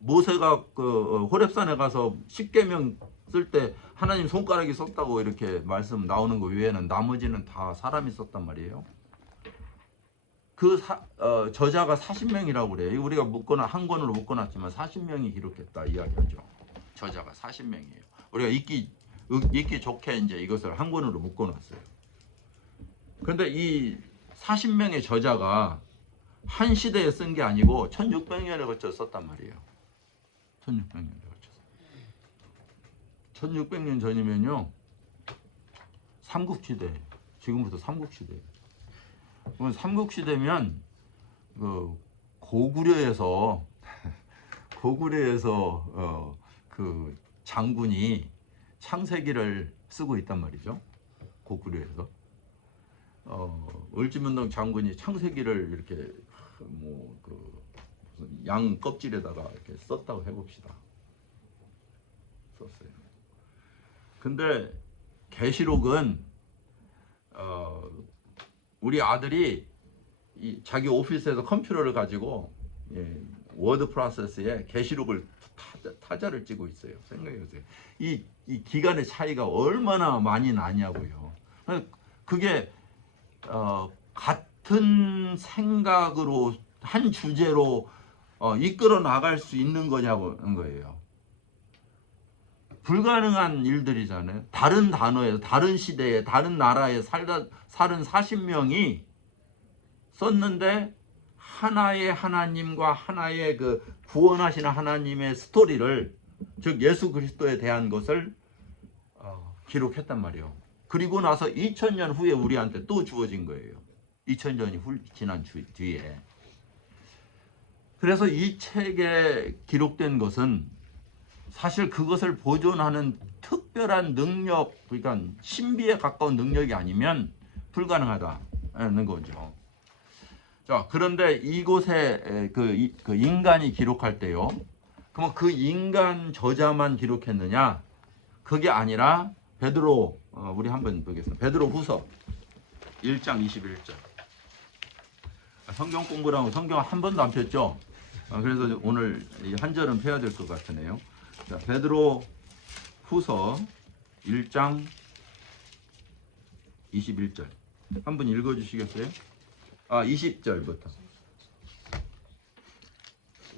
모세가 그 호렙산에 가서 십계명 쓸 때 하나님 손가락이 썼다고 이렇게 말씀 나오는 거 외에는 나머지는 다 사람이 썼단 말이에요. 저자가 40명이라고 그래요. 우리가 한 권으로 묶어놨지만 40명이 기록했다 이야기하죠. 저자가 40명이에요. 우리가 읽기 좋게 이제 이것을 한 권으로 묶어놨어요. 그런데 이 40명의 저자가 한 시대에 쓴 게 아니고 1600년에 걸쳐 썼단 말이에요. 1600년에 걸쳐서. 1600년 전이면요. 삼국시대. 지금부터 삼국시대. 그럼 삼국시대면 그 고구려에서 그 장군이 창세기를 쓰고 있단 말이죠. 고구려에서. 을지문동 장군이 창세기를 이렇게 무슨 양 껍질에다가 이렇게 썼다고 해봅시다. 썼어요. 근데 계시록은 우리 아들이 자기 오피스에서 컴퓨터를 가지고 워드 프로세스에 계시록을 타자를 찌고 있어요. 생각해보세요. 이 기간의 차이가 얼마나 많이 나냐고요. 그게 같은 생각으로 한 주제로 이끌어 나갈 수 있는 거냐고 하는 거예요. 불가능한 일들이잖아요. 다른 단어에, 다른 시대에, 다른 나라에 사는 40명이 썼는데 하나의 하나님과 하나의 그 구원하시는 하나님의 스토리를, 즉 예수 그리스도에 대한 것을 기록했단 말이에요. 그리고 나서 2000년 후에 우리한테 또 주어진 거예요. 2000년이 지난 뒤에. 그래서 이 책에 기록된 것은 사실 그것을 보존하는 특별한 능력, 그러니까 신비에 가까운 능력이 아니면 불가능하다는 거죠. 자, 그런데 이곳에 그 인간이 기록할 때요. 그럼 그 인간 저자만 기록했느냐? 그게 아니라 베드로, 우리 한번 보겠습니다. 베드로 후서 1장 21절. 성경 공부라고 성경 한 번도 안 폈죠? 그래서 오늘 한 절은 펴야 될 것 같으네요. 자, 베드로 후서 1장 21절. 한번 읽어 주시겠어요? 20절부터.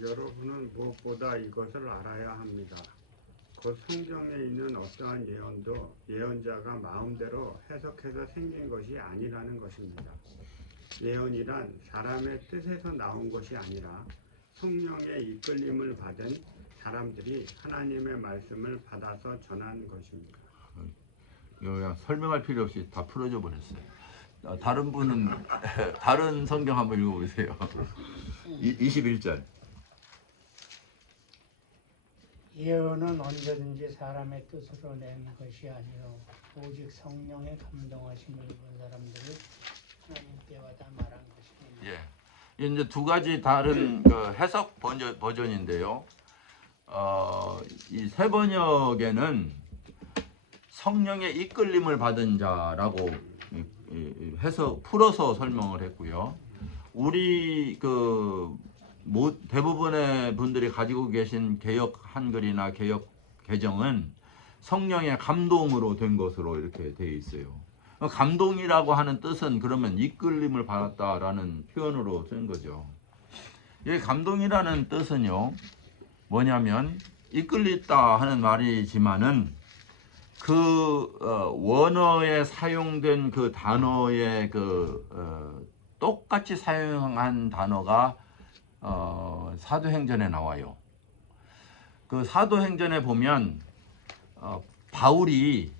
여러분은 무엇보다 이것을 알아야 합니다. 곧 성경에 있는 어떠한 예언도 예언자가 마음대로 해석해서 생긴 것이 아니라는 것입니다. 예언이란 사람의 뜻에서 나온 것이 아니라 성령의 이끌림을 받은 사람들이 하나님의 말씀을 받아서 전한 것입니다. 이거 설명할 필요 없이 다 풀어져 버렸어요. 다른 분은 다른 성경 한번 읽어보세요. 21절. 예언은 언제든지 사람의 뜻으로 낸 것이 아니요 오직 성령의 감동하심을 입은 사람들이 하나님께마다 말한 것입니다. 예. 이제 두 가지 다른 해석 버전인데요. 이 세 번역에는 성령의 이끌림을 받은 자라고 해서 풀어서 설명을 했고요. 우리 대부분의 분들이 가지고 계신 개역 한글이나 개역 개정은 성령의 감동으로 된 것으로 이렇게 되어 있어요. 감동이라고 하는 뜻은 그러면 이끌림을 받았다라는 표현으로 쓴 거죠. 이 감동이라는 뜻은요, 뭐냐면 이끌렸다 하는 말이지만은 그 원어에 사용된 그 단어의 똑같이 사용한 단어가 사도행전에 나와요. 그 사도행전에 보면 바울이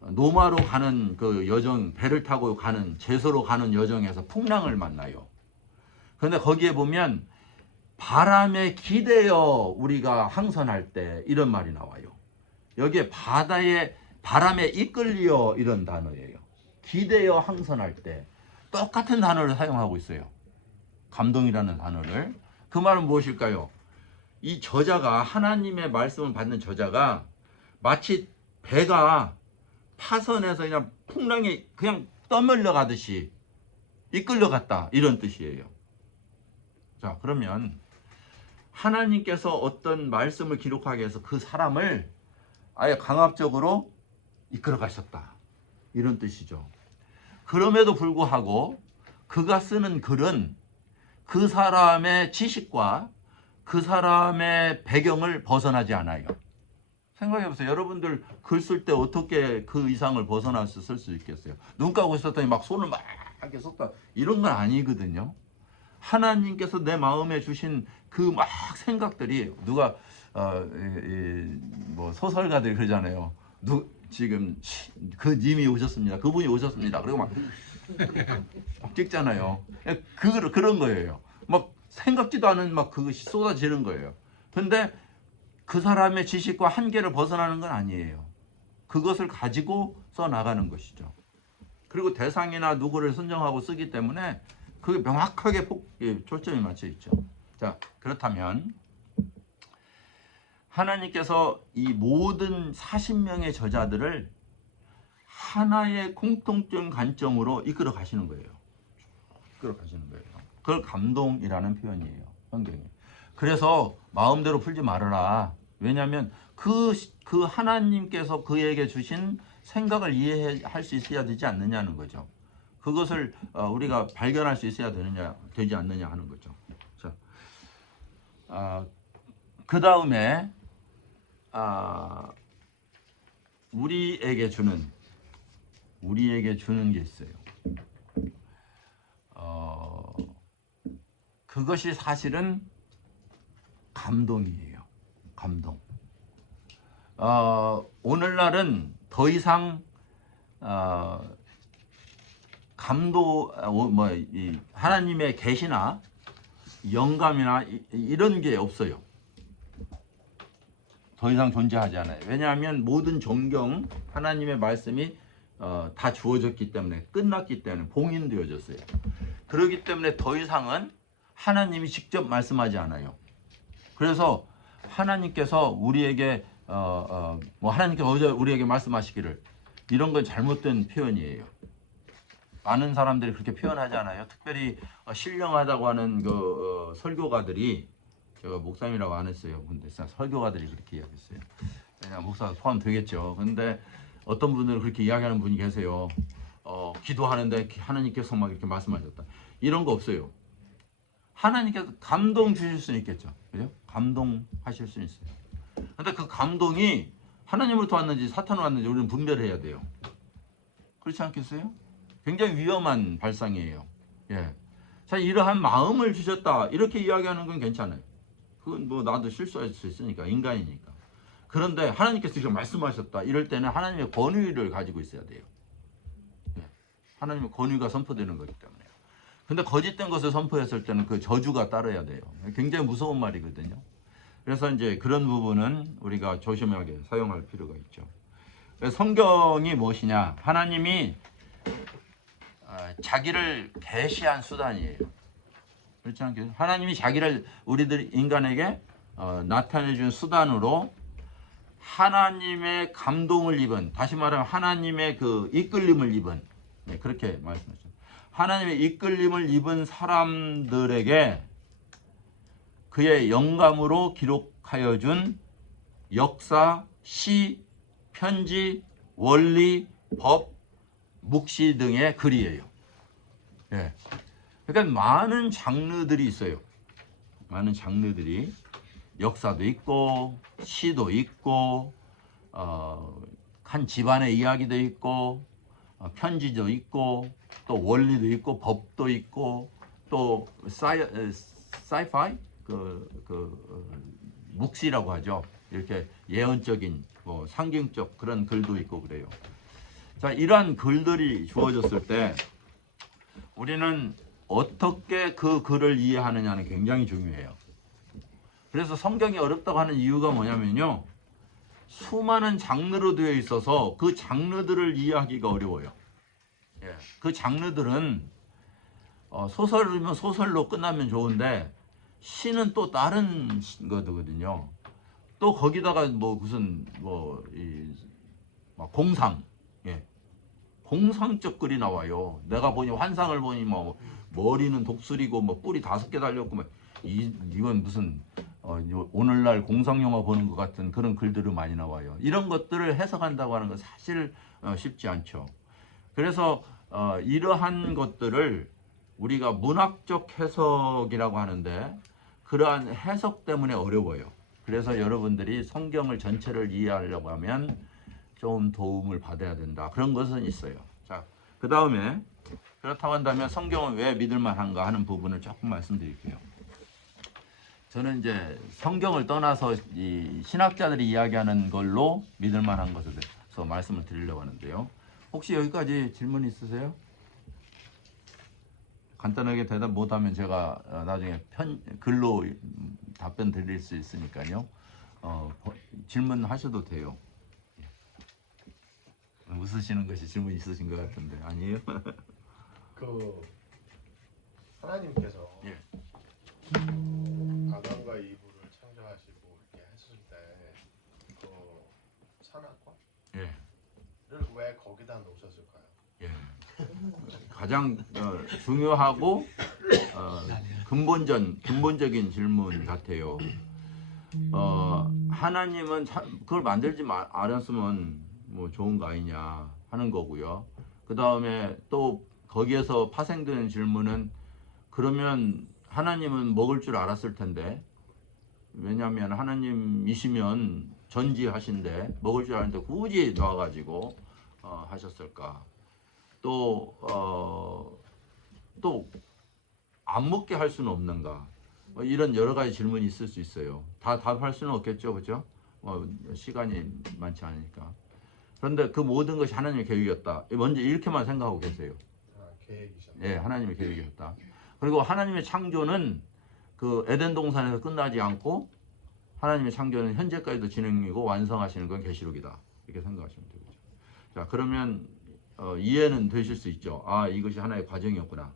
노마로 가는 그 여정, 배를 타고 가는 제소로 가는 여정에서 풍랑을 만나요. 그런데 거기에 보면 바람에 기대어 우리가 항선할 때 이런 말이 나와요. 여기에 바람에 이끌려 이런 단어예요. 기대어 항선할 때 똑같은 단어를 사용하고 있어요. 감동이라는 단어를. 그 말은 무엇일까요? 이 저자가, 하나님의 말씀을 받는 저자가 마치 배가 파선해서 그냥 풍랑에 그냥 떠밀려 가듯이 이끌려 갔다, 이런 뜻이에요. 자, 그러면 하나님께서 어떤 말씀을 기록하기 위해서 그 사람을 아예 강압적으로 이끌어 가셨다, 이런 뜻이죠. 그럼에도 불구하고 그가 쓰는 글은 그 사람의 지식과 그 사람의 배경을 벗어나지 않아요. 생각해 보세요. 여러분들 글 쓸 때 어떻게 그 이상을 벗어나서 쓸 수 있겠어요? 눈 감고 있었더니 막 손을 막 이렇게 썼다, 이런 건 아니거든요. 하나님께서 내 마음에 주신 그 막 생각들이, 누가 뭐 소설가들이 그러잖아요. 지금 그 님이 오셨습니다, 그분이 오셨습니다, 그리고 막 찍잖아요. 그런 거예요. 막 생각지도 않은 막 그것이 쏟아지는 거예요. 근데 그 사람의 지식과 한계를 벗어나는 건 아니에요. 그것을 가지고 써 나가는 것이죠. 그리고 대상이나 누구를 선정하고 쓰기 때문에 그게 명확하게 초점이 맞춰 있죠. 자, 그렇다면 하나님께서 이 모든 40명의 저자들을 하나의 공통점 관점으로 이끌어 가시는 거예요. 이끌어 가시는 거예요. 그걸 감동이라는 표현이에요. 성경이. 그래서 마음대로 풀지 말아라. 왜냐하면 그 하나님께서 그에게 주신 생각을 이해할 수 있어야 되지 않느냐는 거죠. 그것을 우리가 발견할 수 있어야 되지 않느냐 하는 거죠. 자, 그 다음에 우리에게 주는 게 있어요. 그것이 사실은 감동이에요. 감동. 오늘날은 더 이상 하나님의 계시나 영감이나 이런 게 없어요. 더 이상 존재하지 않아요. 왜냐하면 모든 정경 하나님의 말씀이 다 주어졌기 때문에, 끝났기 때문에, 봉인되어졌어요. 그렇기 때문에 더 이상은 하나님이 직접 말씀하지 않아요. 그래서 하나님께서 우리에게 하나님께서 어제 우리에게 말씀하시기를, 이런 건 잘못된 표현이에요. 많은 사람들이 그렇게 표현하지 않아요. 특별히 신령하다고 하는 설교가들이, 제가 목사님이라고 안 했어요. 근데 설교가들이 그렇게 이야기했어요. 그냥 목사 포함되겠죠. 근데 어떤 분들은 그렇게 이야기하는 분이 계세요. 기도하는데 하나님께서 막 이렇게 말씀하셨다. 이런 거 없어요. 하나님께서 감동 주실 수는 있겠죠. 그죠? 감동하실 수는 있어요. 근데 그 감동이 하나님으로부터 왔는지 사탄으로 왔는지 우리는 분별해야 돼요. 그렇지 않겠어요? 굉장히 위험한 발상이에요. 예. 자, 이러한 마음을 주셨다, 이렇게 이야기하는 건 괜찮아요. 그건 나도 실수할 수 있으니까, 인간이니까. 그런데 하나님께서 이렇게 말씀하셨다, 이럴 때는 하나님의 권위를 가지고 있어야 돼요. 예. 하나님의 권위가 선포되는 거기 때문에. 근데 거짓된 것을 선포했을 때는 그 저주가 따라야 돼요. 굉장히 무서운 말이거든요. 그래서 이제 그런 부분은 우리가 조심하게 사용할 필요가 있죠. 성경이 무엇이냐? 하나님이 자기를 계시한 수단이에요. 그렇지 않겠어요? 하나님이 자기를 우리들 인간에게 나타내 준 수단으로 하나님의 감동을 입은, 다시 말하면 하나님의 그 이끌림을 입은, 네, 그렇게 말씀하셨죠. 하나님의 이끌림을 입은 사람들에게 그의 영감으로 기록하여 준 역사, 시, 편지, 원리, 법, 묵시 등의 글이에요. 예. 그러니까 많은 장르들이 있어요. 많은 장르들이, 역사도 있고 시도 있고 한 집안의 이야기도 있고 편지도 있고 또 원리도 있고 법도 있고 또 사이파이 묵시라고 하죠. 이렇게 예언적인 상징적 그런 글도 있고 그래요. 자, 이러한 글들이 주어졌을 때 우리는 어떻게 그 글을 이해하느냐는 굉장히 중요해요. 그래서 성경이 어렵다고 하는 이유가 뭐냐면요, 수많은 장르로 되어 있어서 그 장르들을 이해하기가 어려워요. 예. 그 장르들은 소설이면 소설로 끝나면 좋은데 시는 또 다른 거거든요. 또 거기다가 무슨 공상, 예. 공상적 글이 나와요. 내가 보니 환상을 보니 머리는 독수리고 뿔이 5개 달렸고 이건 무슨 오늘날 공상 영화 보는 것 같은 그런 글들이 많이 나와요. 이런 것들을 해석한다고 하는 건 사실 쉽지 않죠. 그래서 이러한 것들을 우리가 문학적 해석이라고 하는데 그러한 해석 때문에 어려워요. 그래서 여러분들이 성경을 전체를 이해하려고 하면 좀 도움을 받아야 된다, 그런 것은 있어요. 자, 그 다음에 그렇다고 한다면 성경은 왜 믿을만한가 하는 부분을 조금 말씀드릴게요. 저는 이제 성경을 떠나서 이 신학자들이 이야기하는 걸로 믿을만한 것에 대해서 말씀을 드리려고 하는데요. 혹시 여기까지 질문 있으세요? 간단하게 대답 못하면 제가 나중에 글로 답변 드릴 수 있으니까요. 질문하셔도 돼요. 웃으시는 것이 질문 있으신 것 같은데 아니에요? 그 하나님께서 예. 아담과 이브를 창조하시고 이렇게 했을 때그 선악과를 예. 왜 거기다 놓으셨을까요? 예. 가장 중요하고 근본적인 질문 같아요. 하나님은 그걸 만들지 않았으면 뭐 좋은 거 아니냐 하는 거고요. 그 다음에 또 거기에서 파생되는 질문은 그러면 하나님은 먹을 줄 알았을 텐데, 왜냐하면 하나님이시면 전지하신데 먹을 줄 아는데 굳이 놔가지고 하셨을까? 또 안 먹게 할 수는 없는가? 뭐 이런 여러 가지 질문이 있을 수 있어요. 다 답할 수는 없겠죠, 그죠? 시간이 많지 않으니까. 그런데 그 모든 것이 하나님의 계획이었다. 먼저 이렇게만 생각하고 계세요. 계획이셨나요? 예, 하나님의 계획이었다. 그리고 하나님의 창조는 그 에덴 동산에서 끝나지 않고 하나님의 창조는 현재까지도 진행이고 완성하시는 건 계시록이다. 이렇게 생각하시면 되겠죠. 자, 그러면 이해는 되실 수 있죠. 아, 이것이 하나의 과정이었구나.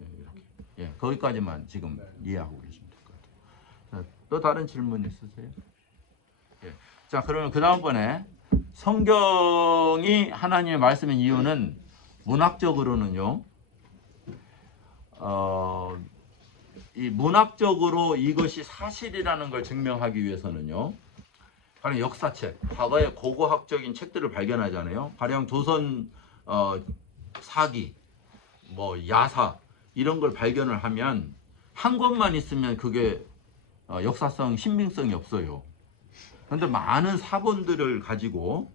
예, 이렇게. 예, 거기까지만 지금 이해하고 계시면 될 것 같아요. 자, 또 다른 질문 있으세요? 예. 자, 그러면 그 다음번에 성경이 하나님의 말씀인 이유는 문학적으로는요. 이 문학적으로 이것이 사실이라는 걸 증명하기 위해서는요. 가령 역사책, 과거의 고고학적인 책들을 발견하잖아요. 가령 조선 사기, 뭐 야사 이런 걸 발견을 하면 한 권만 있으면 그게 역사성, 신빙성이 없어요. 그런데 많은 사본들을 가지고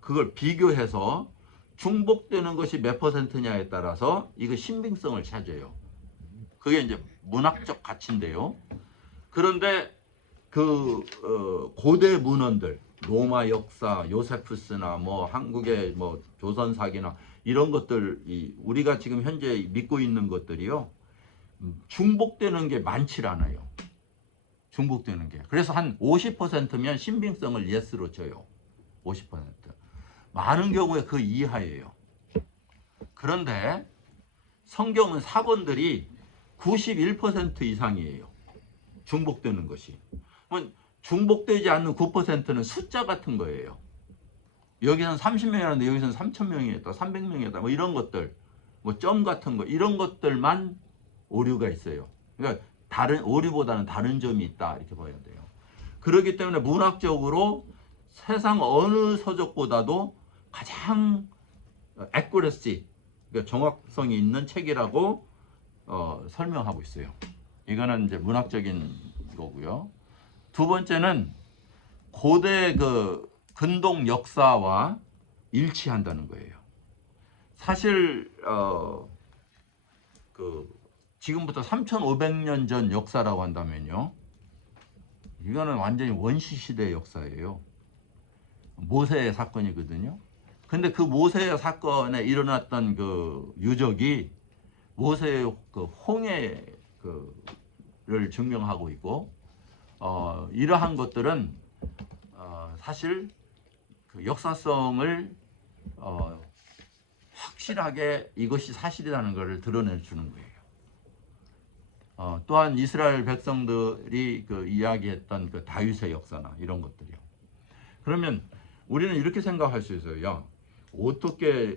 그걸 비교해서 중복되는 것이 몇 %냐에 따라서 이거 신빙성을 찾아요. 그게 이제 문학적 가치인데요. 그런데 그 고대 문헌들, 로마 역사, 요세푸스나 뭐 한국의 뭐 조선사기나 이런 것들, 우리가 지금 현재 믿고 있는 것들이요, 중복되는 게 많지 않아요. 중복되는 게. 그래서 한 50%면 신빙성을 예스로 쳐요. 50%. 많은 경우에 그 이하예요. 그런데 성경은 사본들이 91% 이상이에요. 중복되는 것이. 중복되지 않는 9%는 숫자 같은 거예요. 여기서는 30명이라는데 여기서는 3,000명이었다, 300명이었다, 뭐 이런 것들, 뭐 점 같은 거, 이런 것들만 오류가 있어요. 그러니까 오류보다는 다른 점이 있다, 이렇게 봐야 돼요. 그렇기 때문에 문학적으로 세상 어느 서적보다도 가장 accuracy, 그러니까 정확성이 있는 책이라고 설명하고 있어요. 이거는 이제 문학적인 거고요. 두 번째는 고대 그 근동 역사와 일치한다는 거예요. 사실 지금부터 3,500년 전 역사라고 한다면요, 이거는 완전히 원시 시대의 역사예요. 모세의 사건이거든요. 근데 그 모세의 사건에 일어났던 그 유적이 모세의 그 홍해를 증명하고 있고, 이러한 것들은 사실 그 역사성을 확실하게 이것이 사실이라는 것을 드러내 주는 거예요. 또한 이스라엘 백성들이 그 이야기했던 그 다윗의 역사나 이런 것들이요. 그러면 우리는 이렇게 생각할 수 있어요. 야, 어떻게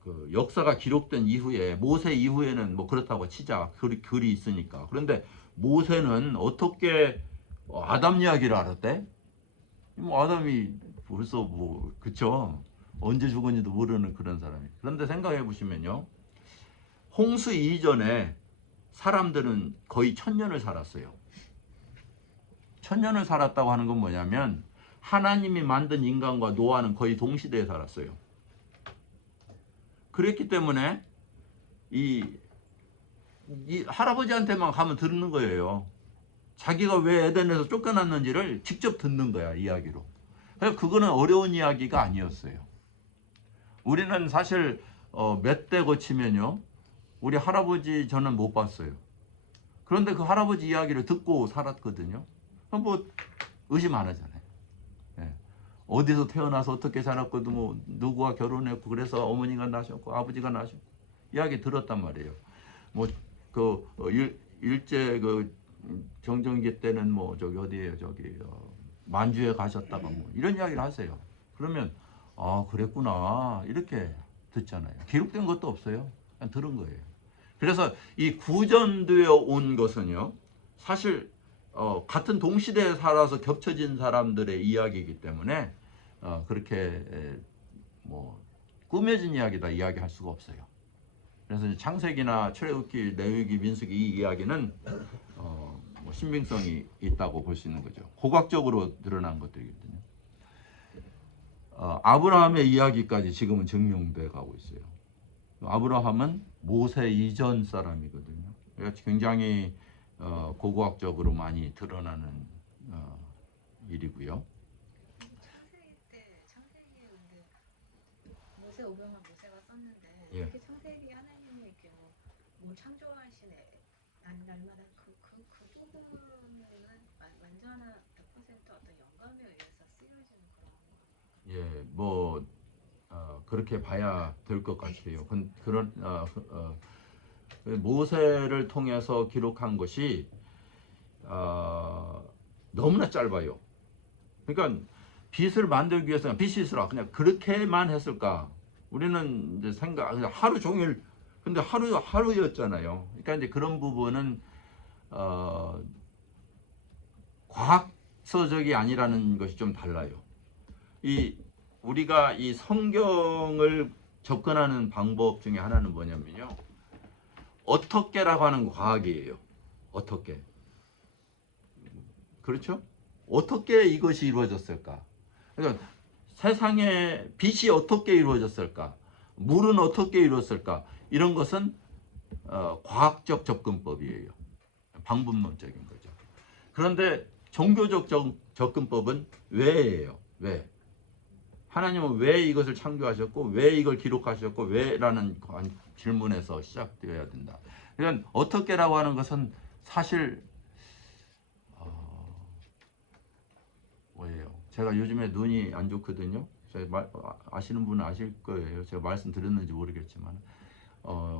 그 역사가 기록된 이후에, 모세 이후에는 뭐 그렇다고 치자, 글이 있으니까. 그런데 모세는 어떻게 아담 이야기를 알았대? 뭐 아담이 벌써 뭐 그쵸? 언제 죽었는지도 모르는 그런 사람이. 그런데 생각해 보시면요, 홍수 이전에 사람들은 거의 1000년을 살았어요. 1000년을 살았다고 하는 건 뭐냐면 하나님이 만든 인간과 노아는 거의 동시대에 살았어요. 그랬기 때문에 이 할아버지한테만 가면 듣는 거예요. 자기가 왜 에덴에서 쫓겨났는지를 직접 듣는 거야, 이야기로. 그래서 그거는 어려운 이야기가 아니었어요. 우리는 사실 몇 대 거치면요, 우리 할아버지 저는 못 봤어요. 그런데 그 할아버지 이야기를 듣고 살았거든요. 그럼 뭐 의심 안 하잖아요. 예. 어디서 태어나서 어떻게 자랐고도 뭐 누구와 결혼했고 그래서 어머니가 나셨고 아버지가 나셨고 이야기 들었단 말이에요. 뭐 그 일제 그 정전기 때는 뭐 저기 어디에요 저기 만주에 가셨다가 뭐 이런 이야기를 하세요. 그러면 아 그랬구나 이렇게 듣잖아요. 기록된 것도 없어요. 그냥 들은 거예요. 그래서 이 구전되어 온 것은요 사실 같은 동시대에 살아서 겹쳐진 사람들의 이야기이기 때문에 그렇게 뭐 꾸며진 이야기다 이야기할 수가 없어요. 그래서 창세기나 출애굽기, 레위기, 민수기 이 이야기는 뭐 신빙성이 있다고 볼 수 있는 거죠. 고각적으로 드러난 것들이거든요. 아브라함의 이야기까지 지금은 증명돼 가고 있어요. 아브라함은 모세 이전 사람이거든요. 그러니까 굉장히 고고학적으로 많이 드러나는 일이고요. 창세기 때 창세기에 근데 모세 오병만 모세가 썼는데 예. 이렇게 창세기 하나님이 이렇게 뭐 창조하신 날마다 그 부분은 완전한 100% 어떤 영감에 의해서 쓰여지는 그런 거. 예, 뭐 그렇게 봐야 될 것 같아요. 그런 모세를 통해서 기록한 것이 너무나 짧아요. 그러니까 빛을 만들기 위해서 빛이 있으라 그냥 그렇게만 했을까? 우리는 이제 그냥 하루 종일 근데 하루였잖아요. 그러니까 이제 그런 부분은 과학서적이 아니라는 것이 좀 달라요. 우리가 이 성경을 접근하는 방법 중에 하나는 뭐냐면요. 어떻게라고 하는 과학이에요. 어떻게. 그렇죠? 어떻게 이것이 이루어졌을까? 그러니까 세상에 빛이 어떻게 이루어졌을까? 물은 어떻게 이루어졌을까? 이런 것은 과학적 접근법이에요. 방법론적인 거죠. 그런데 종교적 접근법은 왜예요? 왜? 하나님은 왜 이것을 창조하셨고 왜 이걸 기록하셨고 왜라는 질문에서 시작되어야 된다. 그러니까 어떻게라고 하는 것은 사실 뭐예요? 제가 요즘에 눈이 안 좋거든요. 아시는 분은 아실 거예요. 제가 말씀드렸는지 모르겠지만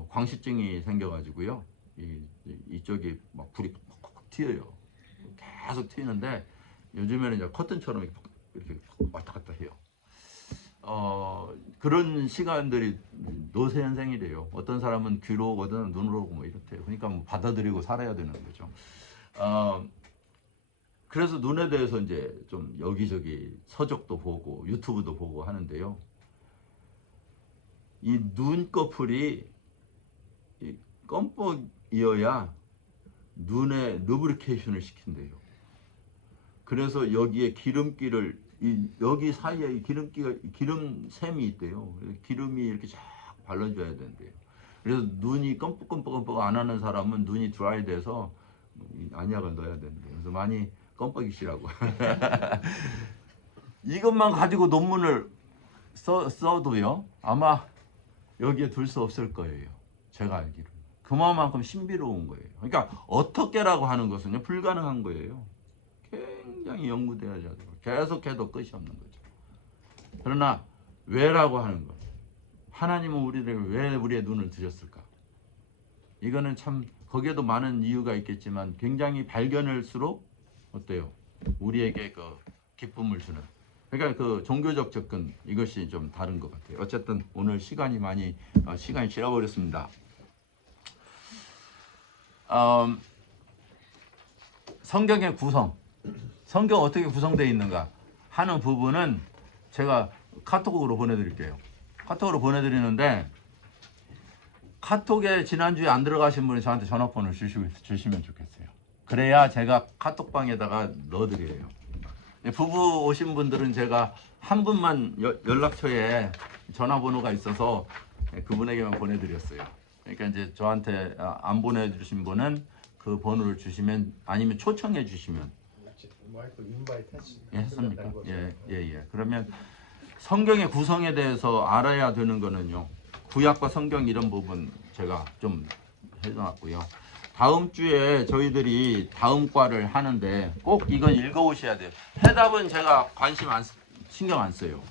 광시증이 생겨가지고요. 이쪽이 막 불이 팍팍 튀어요. 계속 튀는데 요즘에는 이제 커튼처럼 이렇게 왔다 갔다 해요. 그런 시간들이 노쇠현생이래요. 어떤 사람은 귀로 오거든 눈으로 오고 뭐 이렇대요. 그러니까 뭐 받아들이고 살아야 되는 거죠. 그래서 눈에 대해서 이제 좀 여기저기 서적도 보고 유튜브도 보고 하는데요. 이 눈꺼풀이 껌뻑이어야 눈에 루브리케이션을 시킨대요. 그래서 여기에 기름기를 여기 사이에 기름샘이 있대요. 기름이 이렇게 쫙 발라줘야 된대요. 그래서 눈이 껌뻑껌뻑 안 하는 사람은 눈이 드라이 돼서 안약을 넣어야 된대요. 그래서 많이 껌뻑이시라고. 이것만 가지고 논문을 써도요. 아마 여기에 둘 수 없을 거예요. 제가 알기로. 그만큼 신비로운 거예요. 그러니까 어떻게라고 하는 것은요. 불가능한 거예요. 굉장히 연구되어야 되고 계속해도 끝이 없는 거죠. 그러나 왜라고 하는 것. 하나님은 우리를 왜 우리의 눈을 드렸을까? 이거는 참 거기에도 많은 이유가 있겠지만 굉장히 발견할수록 어때요? 우리에게 그 기쁨을 주는. 그러니까 그 종교적 접근 이것이 좀 다른 것 같아요. 어쨌든 오늘 시간이 지나버렸습니다. 성경의 구성, 성경 어떻게 구성되어 있는가 하는 부분은 제가 카톡으로 보내드릴게요. 카톡으로 보내드리는데 카톡에 지난주에 안 들어가신 분이 저한테 전화번호를 주시면 좋겠어요. 그래야 제가 카톡방에다가 넣어드려요. 부부 오신 분들은 제가 한 분만 연락처에 전화번호가 있어서 그분에게만 보내드렸어요. 그러니까 이제 저한테 안 보내주신 분은 그 번호를 주시면 아니면 초청해 주시면. 예, 했습니까? 예. 그러면 성경의 구성에 대해서 알아야 되는 거는요. 구약과 성경 이런 부분 제가 좀 해놨고요. 다음 주에 저희들이 다음 과를 하는데 꼭 이건 읽어오셔야 돼요. 해답은 제가 신경 안 써요.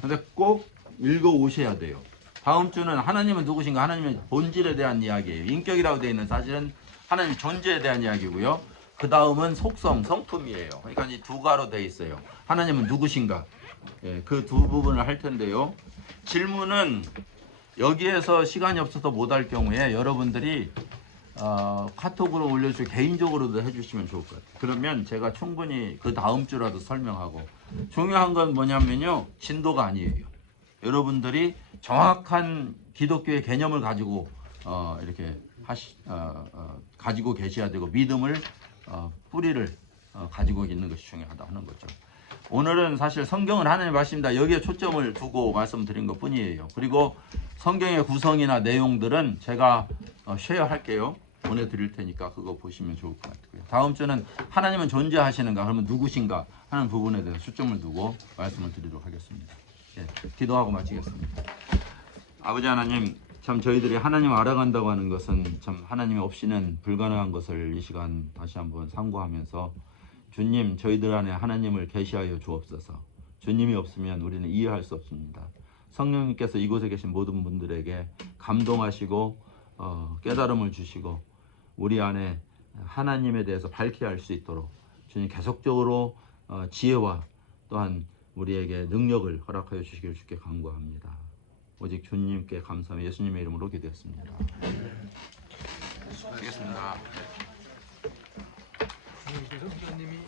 근데 꼭 읽어오셔야 돼요. 다음 주는 하나님은 누구신가? 하나님의 본질에 대한 이야기예요. 인격이라고 되어 있는 사실은 하나님 존재에 대한 이야기고요. 그 다음은 속성, 성품이에요. 그러니까 이 두 가로 되어 있어요. 하나님은 누구신가? 예, 그 두 부분을 할 텐데요. 질문은 여기에서 시간이 없어서 못 할 경우에 여러분들이 카톡으로 올려주시고 개인적으로도 해주시면 좋을 것 같아요. 그러면 제가 충분히 그 다음 주라도 설명하고, 중요한 건 뭐냐면요, 진도가 아니에요. 여러분들이 정확한 기독교의 개념을 가지고 이렇게 가지고 계셔야 되고, 믿음을 뿌리를 가지고 있는 것이 중요하다 하는 거죠. 오늘은 사실 성경은 하나님의 말씀입니다. 여기에 초점을 두고 말씀드린 것 뿐이에요. 그리고 성경의 구성이나 내용들은 제가 쉐어할게요. 보내드릴 테니까 그거 보시면 좋을 것 같고요. 다음 주는 하나님은 존재하시는가, 그러면 누구신가 하는 부분에 대해서 초점을 두고 말씀을 드리도록 하겠습니다. 예, 기도하고 마치겠습니다. 아버지 하나님, 참 저희들이 하나님을 알아간다고 하는 것은 참 하나님 없이는 불가능한 것을 이 시간 다시 한번 상고하면서, 주님, 저희들 안에 하나님을 계시하여 주옵소서. 주님이 없으면 우리는 이해할 수 없습니다. 성령님께서 이곳에 계신 모든 분들에게 감동하시고 깨달음을 주시고 우리 안에 하나님에 대해서 밝게 할 수 있도록 주님 계속적으로 지혜와 또한 우리에게 능력을 허락하여 주시기를 주께 간구합니다. 오직 주님께 감사하며 예수님의 이름으로 기도했습니다. 알겠습니다. 그래서 목사님이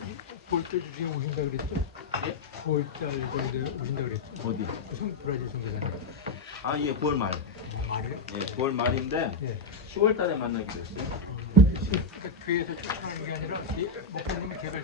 9월달 중에 오신다 그랬죠? 예? 9월달 정도에 오신다 그랬죠? 어디? 브라질 성대사님. 아, 예, 9월 말. 말이에요? 예, 9월 말인데 예. 10월 달에 만나기로 했어요. 그러니까 교회에서 쫓아내는 게 아니라 목사님이 개별